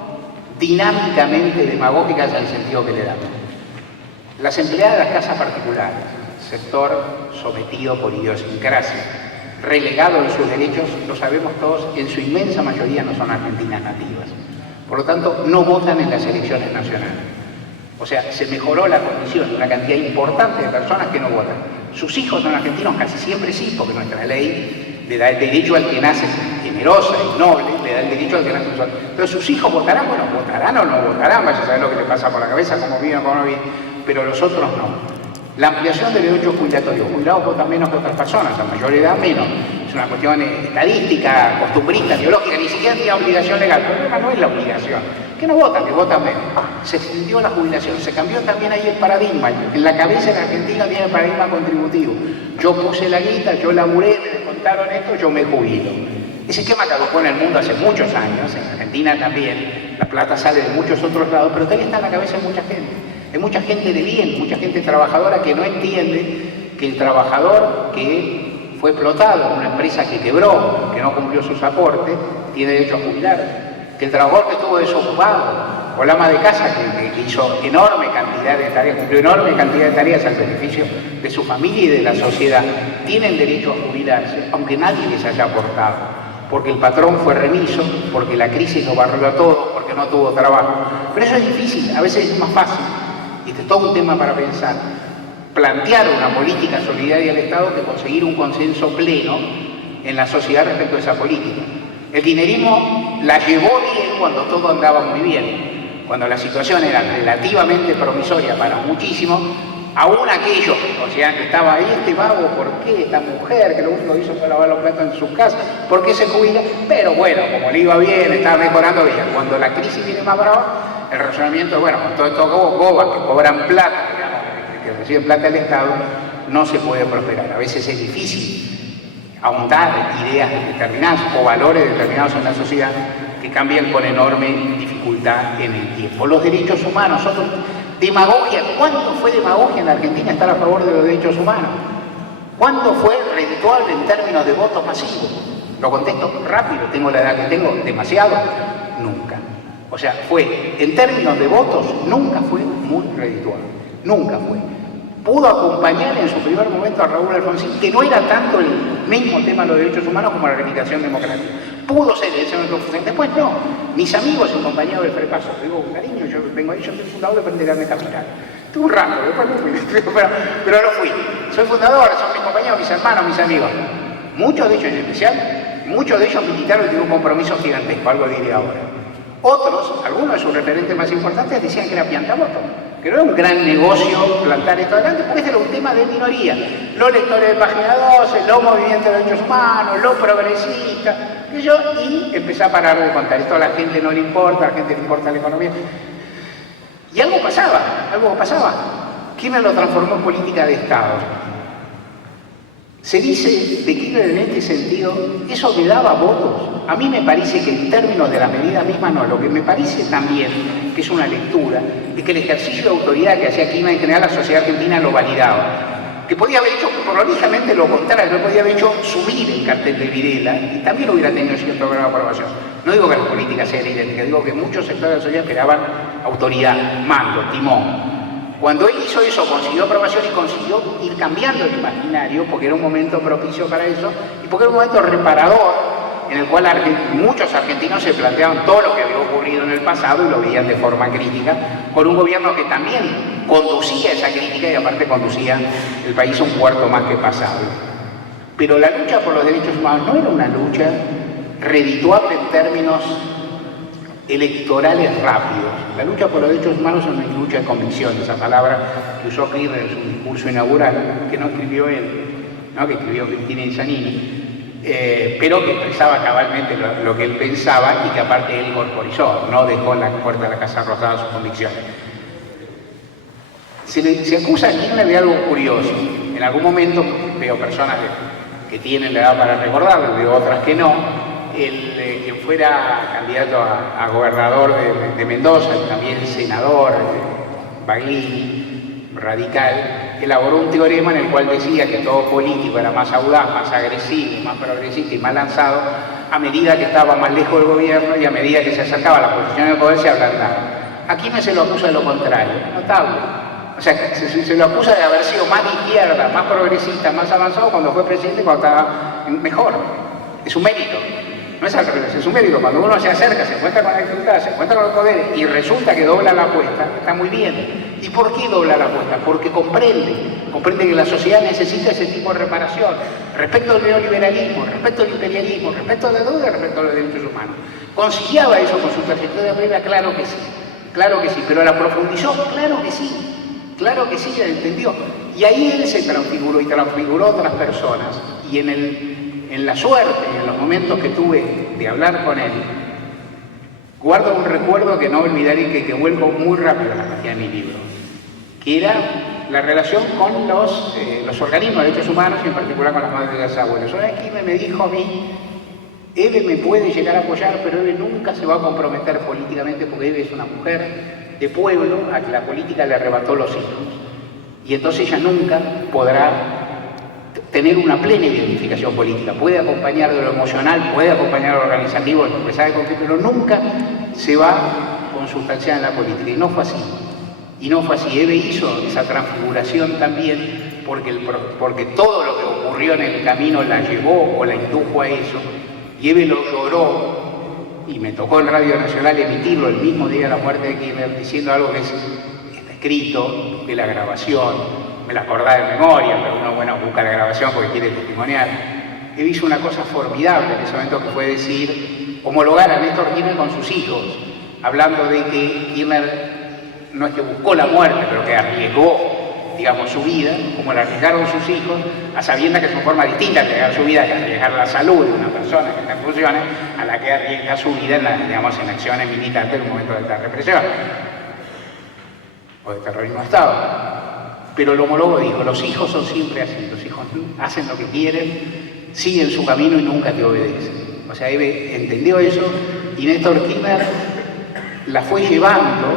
dinámicamente demagógicas en el sentido que le dan. Las empleadas de las casas particulares, sector sometido por idiosincrasia, relegado en sus derechos, lo sabemos todos, en su inmensa mayoría no son argentinas nativas. Por lo tanto, no votan en las elecciones nacionales. O sea, se mejoró la condición de una cantidad importante de personas que no votan. Sus hijos son argentinos, casi siempre sí, porque nuestra ley le da el derecho al que nace generosa y noble, le da el derecho al que nace solo. Pero sus hijos votarán, bueno, votarán o no votarán, vaya a saber lo que le pasa por la cabeza, cómo viene o cómo no viene, pero los otros no. La ampliación del derecho jubilatorio, jubilados votan menos que otras personas, a mayor edad menos. Es una cuestión estadística, costumbrista, biológica, ni siquiera tiene obligación legal. El problema no es la obligación, que no votan, que votan menos. Se extendió la jubilación, se cambió también ahí el paradigma. En la cabeza en Argentina tiene el paradigma contributivo. Yo puse la guita, yo laburé, me descontaron esto, yo me jubilo. Ese esquema caducó en el mundo hace muchos años, en Argentina también. La plata sale de muchos otros lados, pero también está en la cabeza de mucha gente. Hay mucha gente de bien, mucha gente trabajadora que no entiende que el trabajador que fue explotado en una empresa que quebró, que no cumplió sus aportes, tiene derecho a jubilar. Que el trabajador que estuvo desocupado, o la ama de casa que hizo enorme cantidad de tareas, cumplió enorme cantidad de tareas al beneficio de su familia y de la sociedad, tienen derecho a jubilarse, aunque nadie les haya aportado. Porque el patrón fue remiso, porque la crisis lo barrió a todos, porque no tuvo trabajo. Pero eso es difícil, a veces es más fácil. Y este es todo un tema para pensar. Plantear una política solidaria del Estado que conseguir un consenso pleno en la sociedad respecto a esa política. El kirchnerismo la llevó bien cuando todo andaba muy bien, cuando la situación era relativamente promisoria para muchísimos, aún aquellos que estaba ahí, este vago, ¿por qué? Esta mujer que lo único que hizo fue lavar los platos en su casa, ¿por qué se jubila? Pero bueno, como le iba bien, estaba mejorando bien. Cuando la crisis viene más brava, el razonamiento, bueno, con todos estos bobas que cobran plata, digamos, que reciben plata del Estado, no se puede prosperar. A veces es difícil ahondar ideas determinadas o valores determinados en la sociedad que cambian con enorme dificultad en el tiempo. Los derechos humanos, demagogia. ¿Cuándo fue demagogia en la Argentina estar a favor de los derechos humanos? ¿Cuándo fue redituable en términos de voto masivo? Lo contesto rápido, tengo la edad que tengo, demasiado, nunca. O sea, fue, en términos de votos, nunca fue muy redituable, nunca fue. Pudo acompañar en su primer momento a Raúl Alfonsín, que no era tanto el mismo tema de los derechos humanos como la reivindicación democrática. Pudo ser ese momento, después no. Mis amigos y compañeros del Frepaso, digo con cariño, yo vengo ahí, yo soy fundador de Frente Grande Capital. Tuve un rato, después no fui, pero no fui. Soy fundador, son mis compañeros, mis hermanos, mis amigos. Muchos de ellos en especial, muchos de ellos militares tienen un compromiso gigantesco, algo diría ahora. Otros, algunos de sus referentes más importantes, decían que era piantavoto, que no era un gran negocio plantar esto adelante, porque este era un tema de minoría. Los lectores de Página 12, los movimientos de derechos humanos, los progresistas, y empecé a parar de contar. Esto a la gente no le importa, a la gente le importa la economía. Y algo pasaba, algo pasaba. Kirchner lo transformó en política de Estado. Se dice de Kirchner en este sentido, eso le daba votos. A mí me parece que en términos de la medida misma no, lo que me parece también, que es una lectura, es que el ejercicio de autoridad que hacía Kirchner en general la sociedad argentina lo validaba. Que podía haber hecho prolijamente lo contrario, lo podía haber hecho subir el cartel de Videla y también hubiera tenido cierto grado de aprobación. No digo que la política sea idéntica, digo que muchos sectores de la sociedad esperaban autoridad, mando, timón. Cuando él hizo eso, consiguió aprobación y consiguió ir cambiando el imaginario, porque era un momento propicio para eso, y porque era un momento reparador, en el cual muchos argentinos se planteaban todo lo que había ocurrido en el pasado y lo veían de forma crítica, con un gobierno que también conducía esa crítica y aparte conducía el país a un puerto más que pasable. Pero la lucha por los derechos humanos no era una lucha redituable en términos electorales rápidos. La lucha por los derechos humanos es una lucha de convicción, esa palabra que usó Kirchner en su discurso inaugural, que no escribió él, ¿no? Que escribió Cristina Insanini, pero que expresaba cabalmente lo que él pensaba y que aparte él corporizó, no dejó en la puerta de la Casa Rosada sus convicciones. Se acusa a Kirchner de algo curioso. En algún momento veo personas que tienen la edad para recordarlo, veo otras que no. Quien fuera candidato a gobernador de Mendoza y también senador, Baglini, radical, elaboró un teorema en el cual decía que todo político era más audaz, más agresivo, más progresista y más lanzado a medida que estaba más lejos del gobierno y a medida que se acercaba a la posición de poder se ablandaba. Aquí no se lo acusa de lo contrario, notable. O sea, se lo acusa de haber sido más de izquierda, más progresista, más avanzado cuando fue presidente, cuando estaba mejor. Es un mérito. No es al revés, es un mérito. Cuando uno se acerca, se encuentra con la dificultad, se encuentra con los poderes y resulta que dobla la apuesta, está muy bien. ¿Y por qué dobla la apuesta? Porque comprende que la sociedad necesita ese tipo de reparación respecto al neoliberalismo, respecto al imperialismo, respecto a la deuda, respecto a los derechos humanos. ¿Conciliaba eso con su trayectoria previa? Claro que sí, pero la profundizó, claro que sí, la entendió. Y ahí él se transfiguró y transfiguró a otras personas. Y en la suerte, en los momentos que tuve de hablar con él, guardo un recuerdo que no olvidaré y que vuelvo muy rápido a la página de mi libro, que era la relación con los organismos de derechos humanos y en particular con las madres y los abuelos. Una vez que me dijo a mí, Eve me puede llegar a apoyar, pero Eve nunca se va a comprometer políticamente porque Eve es una mujer de pueblo a que la política le arrebató los hijos. Y entonces ella nunca podrá tener una plena identificación política. Puede acompañar de lo emocional, puede acompañar de lo organizativo, de lo empresario, pero nunca se va a consustanciar en la política. Y no fue así. Eve hizo esa transfiguración también porque todo lo que ocurrió en el camino la llevó o la indujo a eso. Y Eve lo logró, y me tocó en Radio Nacional emitirlo el mismo día de la muerte de Kirchner, diciendo algo que está escrito, de la grabación. Me la acordaba de memoria, pero uno busca la grabación porque quiere testimoniar. Él hizo una cosa formidable en ese momento que fue decir, homologar a Néstor Kirchner con sus hijos, hablando de que Kirchner no es que buscó la muerte, pero que arriesgó, digamos, su vida, como la arriesgaron sus hijos, a sabiendas que es una forma distinta de arriesgar su vida que arriesgar la salud de una persona que está en funciones, a la que arriesga su vida en acciones militantes en un momento de esta represión o de terrorismo de Estado. Pero lo homólogo dijo, los hijos son siempre así, los hijos hacen lo que quieren, siguen su camino y nunca te obedecen. O sea, Eve entendió eso y Néstor Kirchner la fue llevando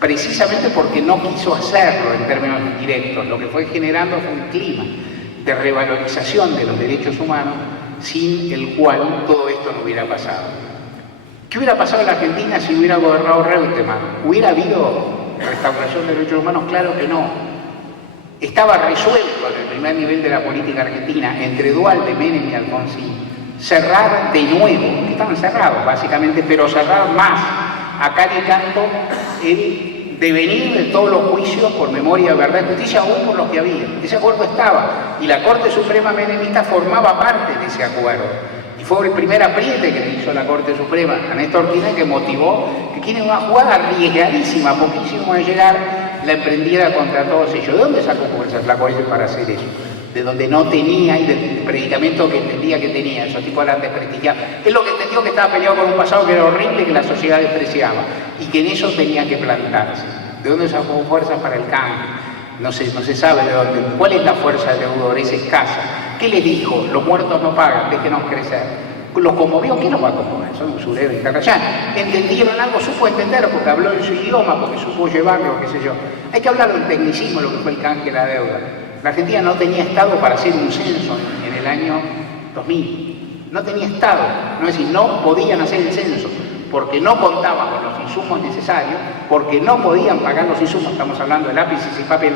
precisamente porque no quiso hacerlo en términos directos. Lo que fue generando fue un clima de revalorización de los derechos humanos sin el cual todo esto no hubiera pasado. ¿Qué hubiera pasado en la Argentina si hubiera gobernado Reutemann? ¿Hubiera habido restauración de derechos humanos? Claro que no. Estaba resuelto en el primer nivel de la política argentina, entre Duhalde, Menem y Alfonsín, cerrar de nuevo, que estaban cerrados básicamente, pero cerrar más a cal y canto el devenir de todos los juicios por memoria, verdad y justicia, aún por los que había. Ese acuerdo estaba, y la Corte Suprema menemista formaba parte de ese acuerdo. Y fue el primer apriete que le hizo la Corte Suprema a Néstor Kirchner, que motivó que Kirchner, una jugada arriesgadísima, poquísimo de llegar, la emprendiera contra todos ellos. ¿De dónde sacó fuerzas la Corte para hacer eso? De donde no tenía y del predicamento que entendía que tenía. Esos tipos eran desprestigiados. Es lo que entendió, que estaba peleado con un pasado que era horrible, que la sociedad despreciaba, y que en eso tenía que plantarse. ¿De dónde sacó fuerzas para el cambio? No se sabe de dónde. ¿Cuál es la fuerza del deudor? Es escasa. ¿Qué les dijo? Los muertos no pagan, déjenos crecer. Los conmovió. ¿Quién los va a conmover? Son usureros internacionales. ¿Entendieron algo? Supo entender porque habló en su idioma, porque supo llevarlo, qué sé yo. Hay que hablar del tecnicismo, lo que fue el canje de la deuda. La Argentina no tenía Estado para hacer un censo en el año 2000. No tenía Estado. No es decir, no podían hacer el censo porque no contaban con los insumos necesarios, porque no podían pagar los insumos, estamos hablando de lápices y papel,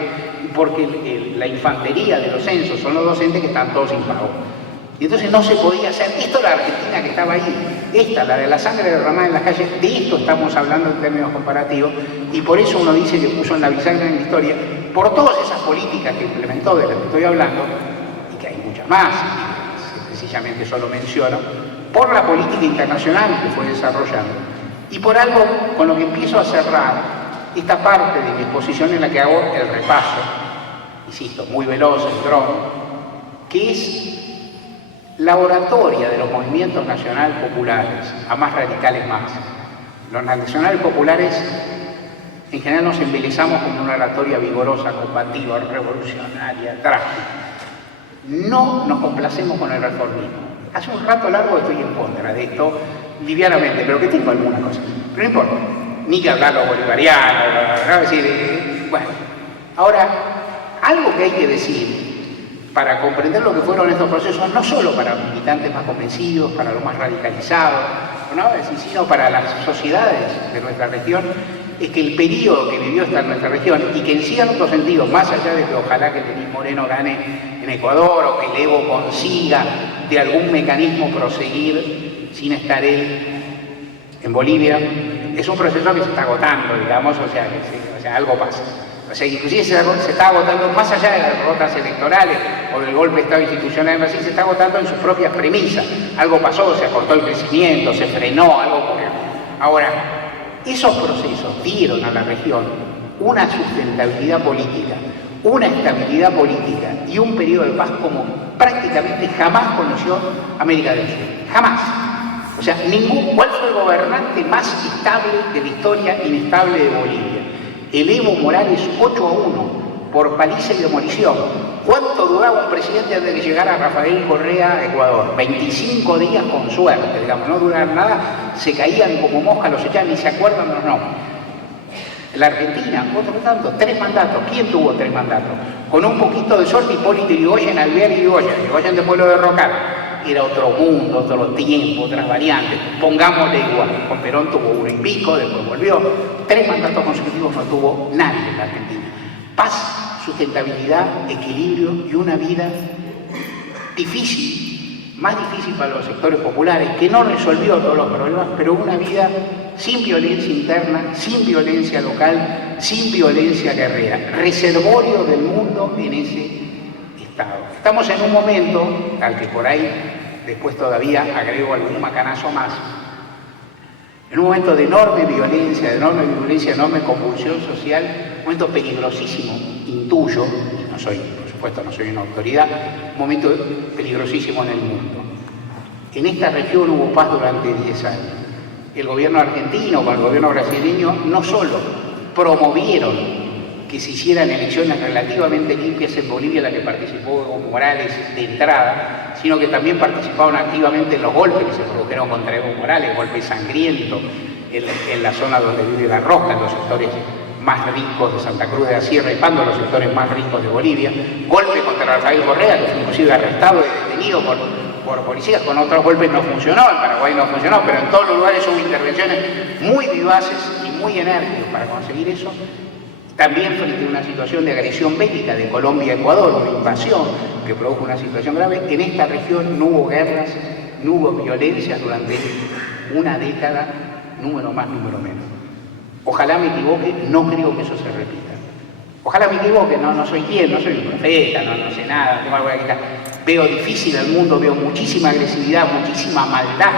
porque la infantería de los censos son los docentes que están todos sin pago. Y entonces no se podía hacer. Esto era la Argentina que estaba ahí, esta, la de la sangre derramada en las calles, de esto estamos hablando en términos comparativos, y por eso uno dice que puso en la bisagra en la historia, por todas esas políticas que implementó, de las que estoy hablando, y que hay muchas más, y sencillamente solo menciono, por la política internacional que fue desarrollando, y por algo con lo que empiezo a cerrar esta parte de mi exposición en la que hago el repaso, insisto, muy veloz, el dron, que es la oratoria de los movimientos nacionales populares, a más radicales más. Los nacionales populares en general nos embelezamos con una oratoria vigorosa, combativa, revolucionaria, trágica. No nos complacemos con el reformismo. Hace un rato largo estoy en contra de esto, livianamente, pero que tengo alguna cosa. Pero no importa, ni que hablar los bolivarianos, bueno. Ahora, algo que hay que decir para comprender lo que fueron estos procesos, no solo para militantes más convencidos, para los más radicalizados, ¿no? Sino para las sociedades de nuestra región, es que el periodo que vivió esta nuestra región, y que en cierto sentido, más allá de que ojalá que Lenín Moreno gane en Ecuador o que el Evo consiga de algún mecanismo proseguir sin estar él en Bolivia, es un proceso que se está agotando, digamos, o sea, algo pasa. O sea, inclusive se está agotando más allá de las derrotas electorales o del golpe de Estado institucional en Brasil, se está agotando en sus propias premisas. Algo pasó, se acortó el crecimiento, se frenó, algo ocurrió. Ahora, esos procesos dieron a la región una sustentabilidad política, una estabilidad política y un periodo de paz como prácticamente jamás conoció América del Sur. Jamás. O sea, ¿cuál fue el gobernante más estable de la historia inestable de Bolivia? El Evo Morales 8-1 por paliza y demolición. ¿Cuánto duraba un presidente antes de que llegara Rafael Correa a Ecuador? 25 días con suerte, digamos, no duraron nada, se caían como moscas, los echaban, ni se acuerdan los nombres. La Argentina, otro tanto, 3 mandatos. ¿Quién tuvo 3 mandatos? Con un poquito de suerte, Hipólito Yrigoyen, Alvear y Yrigoyen de pueblo derrocado. Era otro mundo, otro tiempo, otras variantes. Pongámosle igual. Con Perón tuvo 1 y pico, después volvió. 3 mandatos consecutivos no tuvo nadie en la Argentina. Paz, sustentabilidad, equilibrio y una vida difícil, más difícil para los sectores populares, que no resolvió todos los problemas, pero una vida sin violencia interna, sin violencia local, sin violencia guerrera. Reservorio del mundo en ese estado. Estamos en un momento, al que por ahí después todavía agrego algún macanazo más, en un momento de enorme violencia, enorme convulsión social, un momento peligrosísimo, intuyo, por supuesto no soy una autoridad, un momento peligrosísimo en el mundo. En esta región hubo paz durante 10 años. El gobierno argentino con el gobierno brasileño no solo promovieron que se hicieran elecciones relativamente limpias en Bolivia, en la que participó Evo Morales de entrada, sino que también participaron activamente en los golpes que se produjeron contra Evo Morales, golpes sangrientos en la zona donde vive La Rosca, en los sectores más ricos de Santa Cruz de la Sierra y Pando, los sectores más ricos de Bolivia, golpe contra Rafael Correa, que fue inclusive arrestado y detenido por policías, con otros golpes no funcionó, en Paraguay no funcionó, pero en todos los lugares hubo intervenciones muy vivaces y muy enérgicas para conseguir eso. También frente a una situación de agresión bélica de Colombia a Ecuador, una invasión que produjo una situación grave, en esta región no hubo guerras, no hubo violencias durante una década, número más, número menos. Ojalá me equivoque, no creo que eso se repita. Ojalá me equivoque, no soy quien, no soy un profeta, no sé nada, tengo algo que quitar. Veo difícil el mundo, veo muchísima agresividad, muchísima maldad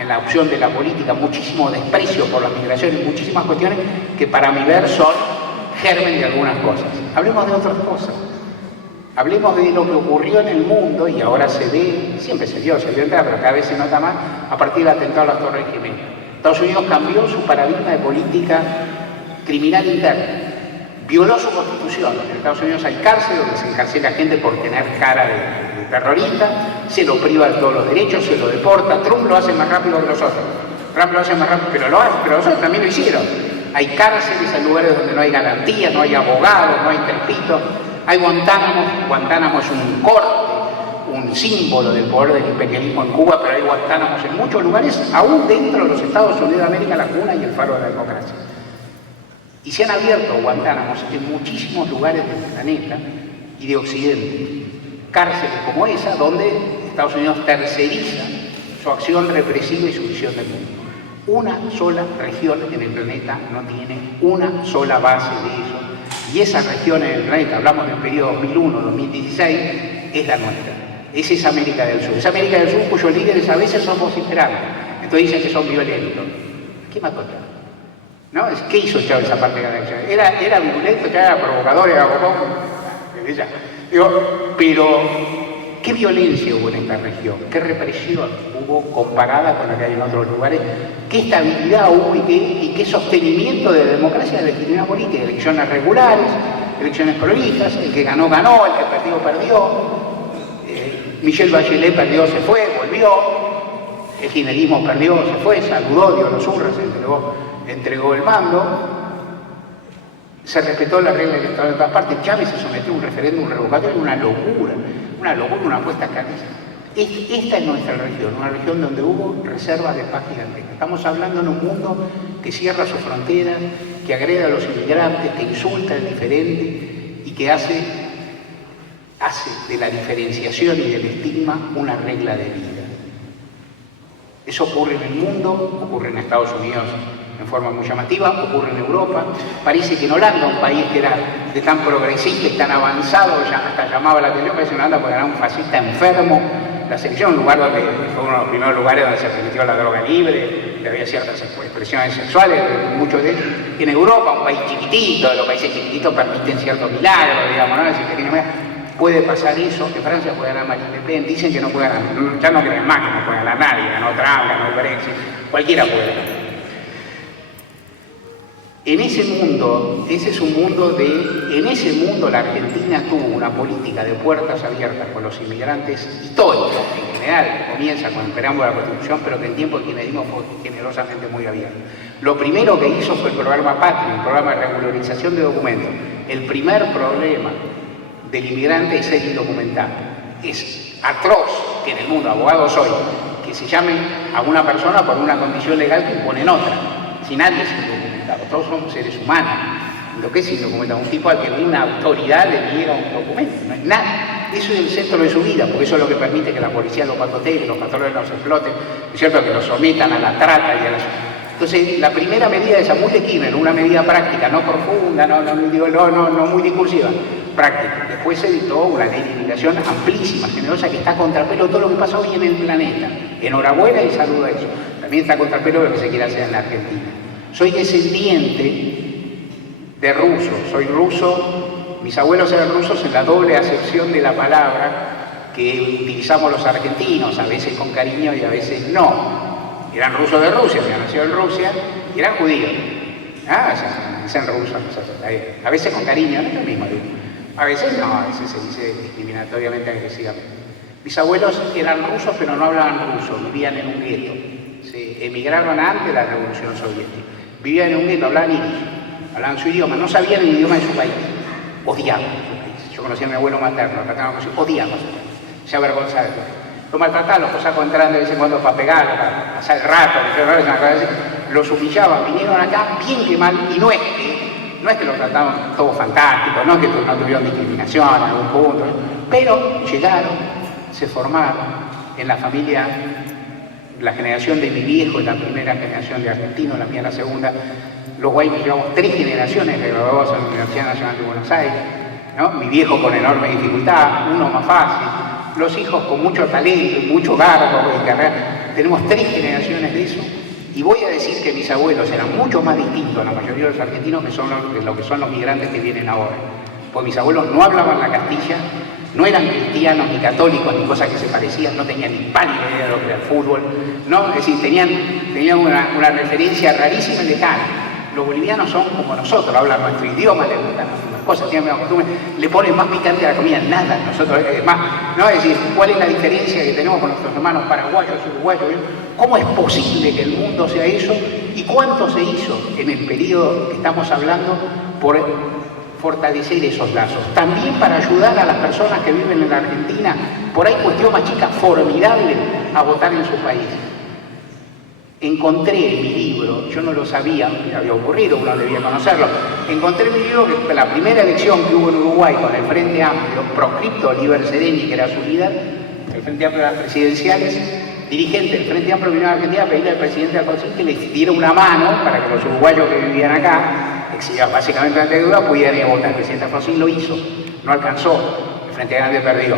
en la opción de la política, muchísimo desprecio por las migraciones, muchísimas cuestiones que para mi ver son germen de algunas cosas. Hablemos de otras cosas. Hablemos de lo que ocurrió en el mundo y ahora se ve, siempre se vio entrar, pero cada vez se nota más a partir del atentado a las Torres Gemelas. Estados Unidos cambió su paradigma de política criminal interna, violó su constitución. En Estados Unidos hay cárcel donde se encarcela gente por tener cara de terrorista, se lo priva de todos los derechos, se lo deporta. Trump lo hace más rápido que los otros. Trump lo hace más rápido, pero lo hace, pero los otros también lo hicieron. Hay cárceles, hay lugares donde no hay garantías, no hay abogados, no hay trepitos. Hay Guantánamo. Guantánamo es un corte, un símbolo del poder del imperialismo en Cuba, pero hay Guantánamos en muchos lugares, aún dentro de los Estados Unidos de América, la cuna y el faro de la democracia. Y se han abierto Guantánamos en muchísimos lugares del planeta y de Occidente. Cárceles como esa, donde Estados Unidos terceriza su acción represiva y su visión del mundo. Una sola región en el planeta no tiene una sola base de eso. Y esa región en el planeta, hablamos del periodo 2001-2016, es la nuestra. Esa es América del Sur. Es América del Sur cuyos líderes a veces son vociferantes. Entonces dicen que son violentos. ¿Qué mató Chávez? ¿No? ¿Qué hizo Chávez esa parte de la elección? Era violento, era provocador, era bocón. Pero ¿qué violencia hubo en esta región? ¿Qué represión hubo comparada con la que hay en otros lugares? ¿Qué estabilidad hubo y qué sostenimiento de democracia de legitimidad política? Elecciones regulares, elecciones prolijas, el que ganó, ganó, el que perdió, perdió. Michelle Bachelet perdió, se fue, volvió. El kirchnerismo perdió, se fue, saludó, dio los urras, entregó el mando. Se respetó la regla electoral de todas partes. Chávez se sometió a un referéndum revocatorio, una locura, una apuesta a cabeza. Esta es nuestra región, una región donde hubo reservas de paz gigantescas. Estamos hablando en un mundo que cierra sus fronteras, que agrede a los inmigrantes, que insulta al diferente y que hace de la diferenciación y del estigma una regla de vida. Eso ocurre en el mundo, ocurre en Estados Unidos en forma muy llamativa, ocurre en Europa. Parece que en Holanda, un país que era de tan progresista y tan avanzado, ya hasta llamaba la atención, parece que en Holanda porque era un fascista enfermo. La selección, un lugar donde fue uno de los primeros lugares donde se permitió la droga libre, que había ciertas expresiones sexuales, muchos de ellos. En Europa, un país chiquitito, los países chiquititos permiten ciertos milagros, digamos, ¿no? Puede pasar eso, que Francia puede ganar Marine Le Pen, dicen que no puede ganar, ya no creen más que no puede ganar nadie, ganó Trump, ganó el Brexit, cualquiera puede ganar. En ese mundo, en ese mundo la Argentina tuvo una política de puertas abiertas con los inmigrantes históricos, en general, que comienza con el preámbulo de la Constitución, pero que en tiempo de kirchnerismo fue generosamente muy abierto. Lo primero que hizo fue el programa Patria, el programa de regularización de documentos. El primer problema del inmigrante es ser indocumentado. Es atroz que en el mundo, abogados hoy, que se llame a una persona por una condición legal que imponen otra, si nadie es indocumentado. Todos somos seres humanos. Lo que es indocumentado, un tipo al que una autoridad le diera un documento, no es nada. Eso es el centro de su vida, porque eso es lo que permite que la policía los patotee, que los patrones los exploten, es cierto, que los sometan a la trata y a las... Entonces, la primera medida de Samuel de Kirchner, una medida práctica, no profunda, no muy discursiva, práctica. Después se dictó una ley de inmigración amplísima, generosa, que está a contrapelo de todo lo que pasa hoy en el planeta. Enhorabuena y saludo a eso. También está a contrapelo de lo que se quiere hacer en la Argentina. Soy descendiente de rusos, soy ruso, mis abuelos eran rusos en la doble acepción de la palabra que utilizamos los argentinos, a veces con cariño y a veces no. Eran rusos de Rusia, habían nacido en Rusia, y eran judíos. Dicen rusos, a veces con cariño, no es lo mismo, digo. A veces no, a veces se dice discriminatoriamente, agresivamente. Mis abuelos eran rusos, pero no hablaban ruso, vivían en un gueto. Se emigraron antes de la Revolución Soviética. Vivían en un gueto, hablaban irish, hablaban su idioma, no sabían el idioma de su país. Odiaban su país. Yo conocí a mi abuelo materno, odiaba su país. Se avergonzaba de todo. Lo maltrataban, los cosacos entrando de vez en cuando para pegarlo, para pasar el rato, los humillaban, vinieron acá bien que mal, y no es que lo trataban todo fantástico, no es que no tuvieron discriminación en algún punto, pero llegaron, se formaron en la familia. La generación de mi viejo es la primera generación de argentinos, la mía la segunda. Los Guaymas llevamos 3 generaciones de graduados en la Universidad Nacional de Buenos Aires, ¿no? Mi viejo con enorme dificultad, uno más fácil, los hijos con mucho talento y mucho garbo y carrera. Tenemos 3 generaciones de eso. Y voy a decir que mis abuelos eran mucho más distintos a la mayoría de los argentinos que son lo que son los migrantes que vienen ahora. Pues mis abuelos no hablaban la castilla, no eran cristianos ni católicos ni cosas que se parecían, no tenían ni pálida idea de lo que era el fútbol, ¿no? Es decir, tenían una referencia rarísima y lejana. Los bolivianos son como nosotros, hablan nuestro idioma, les gustan las cosas, tienen la costumbre, le ponen más picante a la comida, nada. Nosotros, es más, ¿no? Es decir, ¿cuál es la diferencia que tenemos con nuestros hermanos paraguayos, uruguayos? ¿Cómo es posible que el mundo sea eso? ¿Y cuánto se hizo en el periodo que estamos hablando por fortalecer esos lazos? También para ayudar a las personas que viven en la Argentina, por ahí cuestión más chica, formidable, a votar en su país. Encontré en mi libro, yo no lo sabía, me había ocurrido, uno debía conocerlo, encontré en mi libro que la primera elección que hubo en Uruguay con el Frente Amplio, proscripto Oliver Sereni, que era su líder, el Frente Amplio de las presidenciales, dirigente del Frente Amplio vino a Argentina a pedirle al presidente Alfonsín que le diera una mano para que los uruguayos que vivían acá, exiliados básicamente ante deuda, pudieran ir a votar. El presidente Alfonsín lo hizo, no alcanzó, el Frente Grande perdió.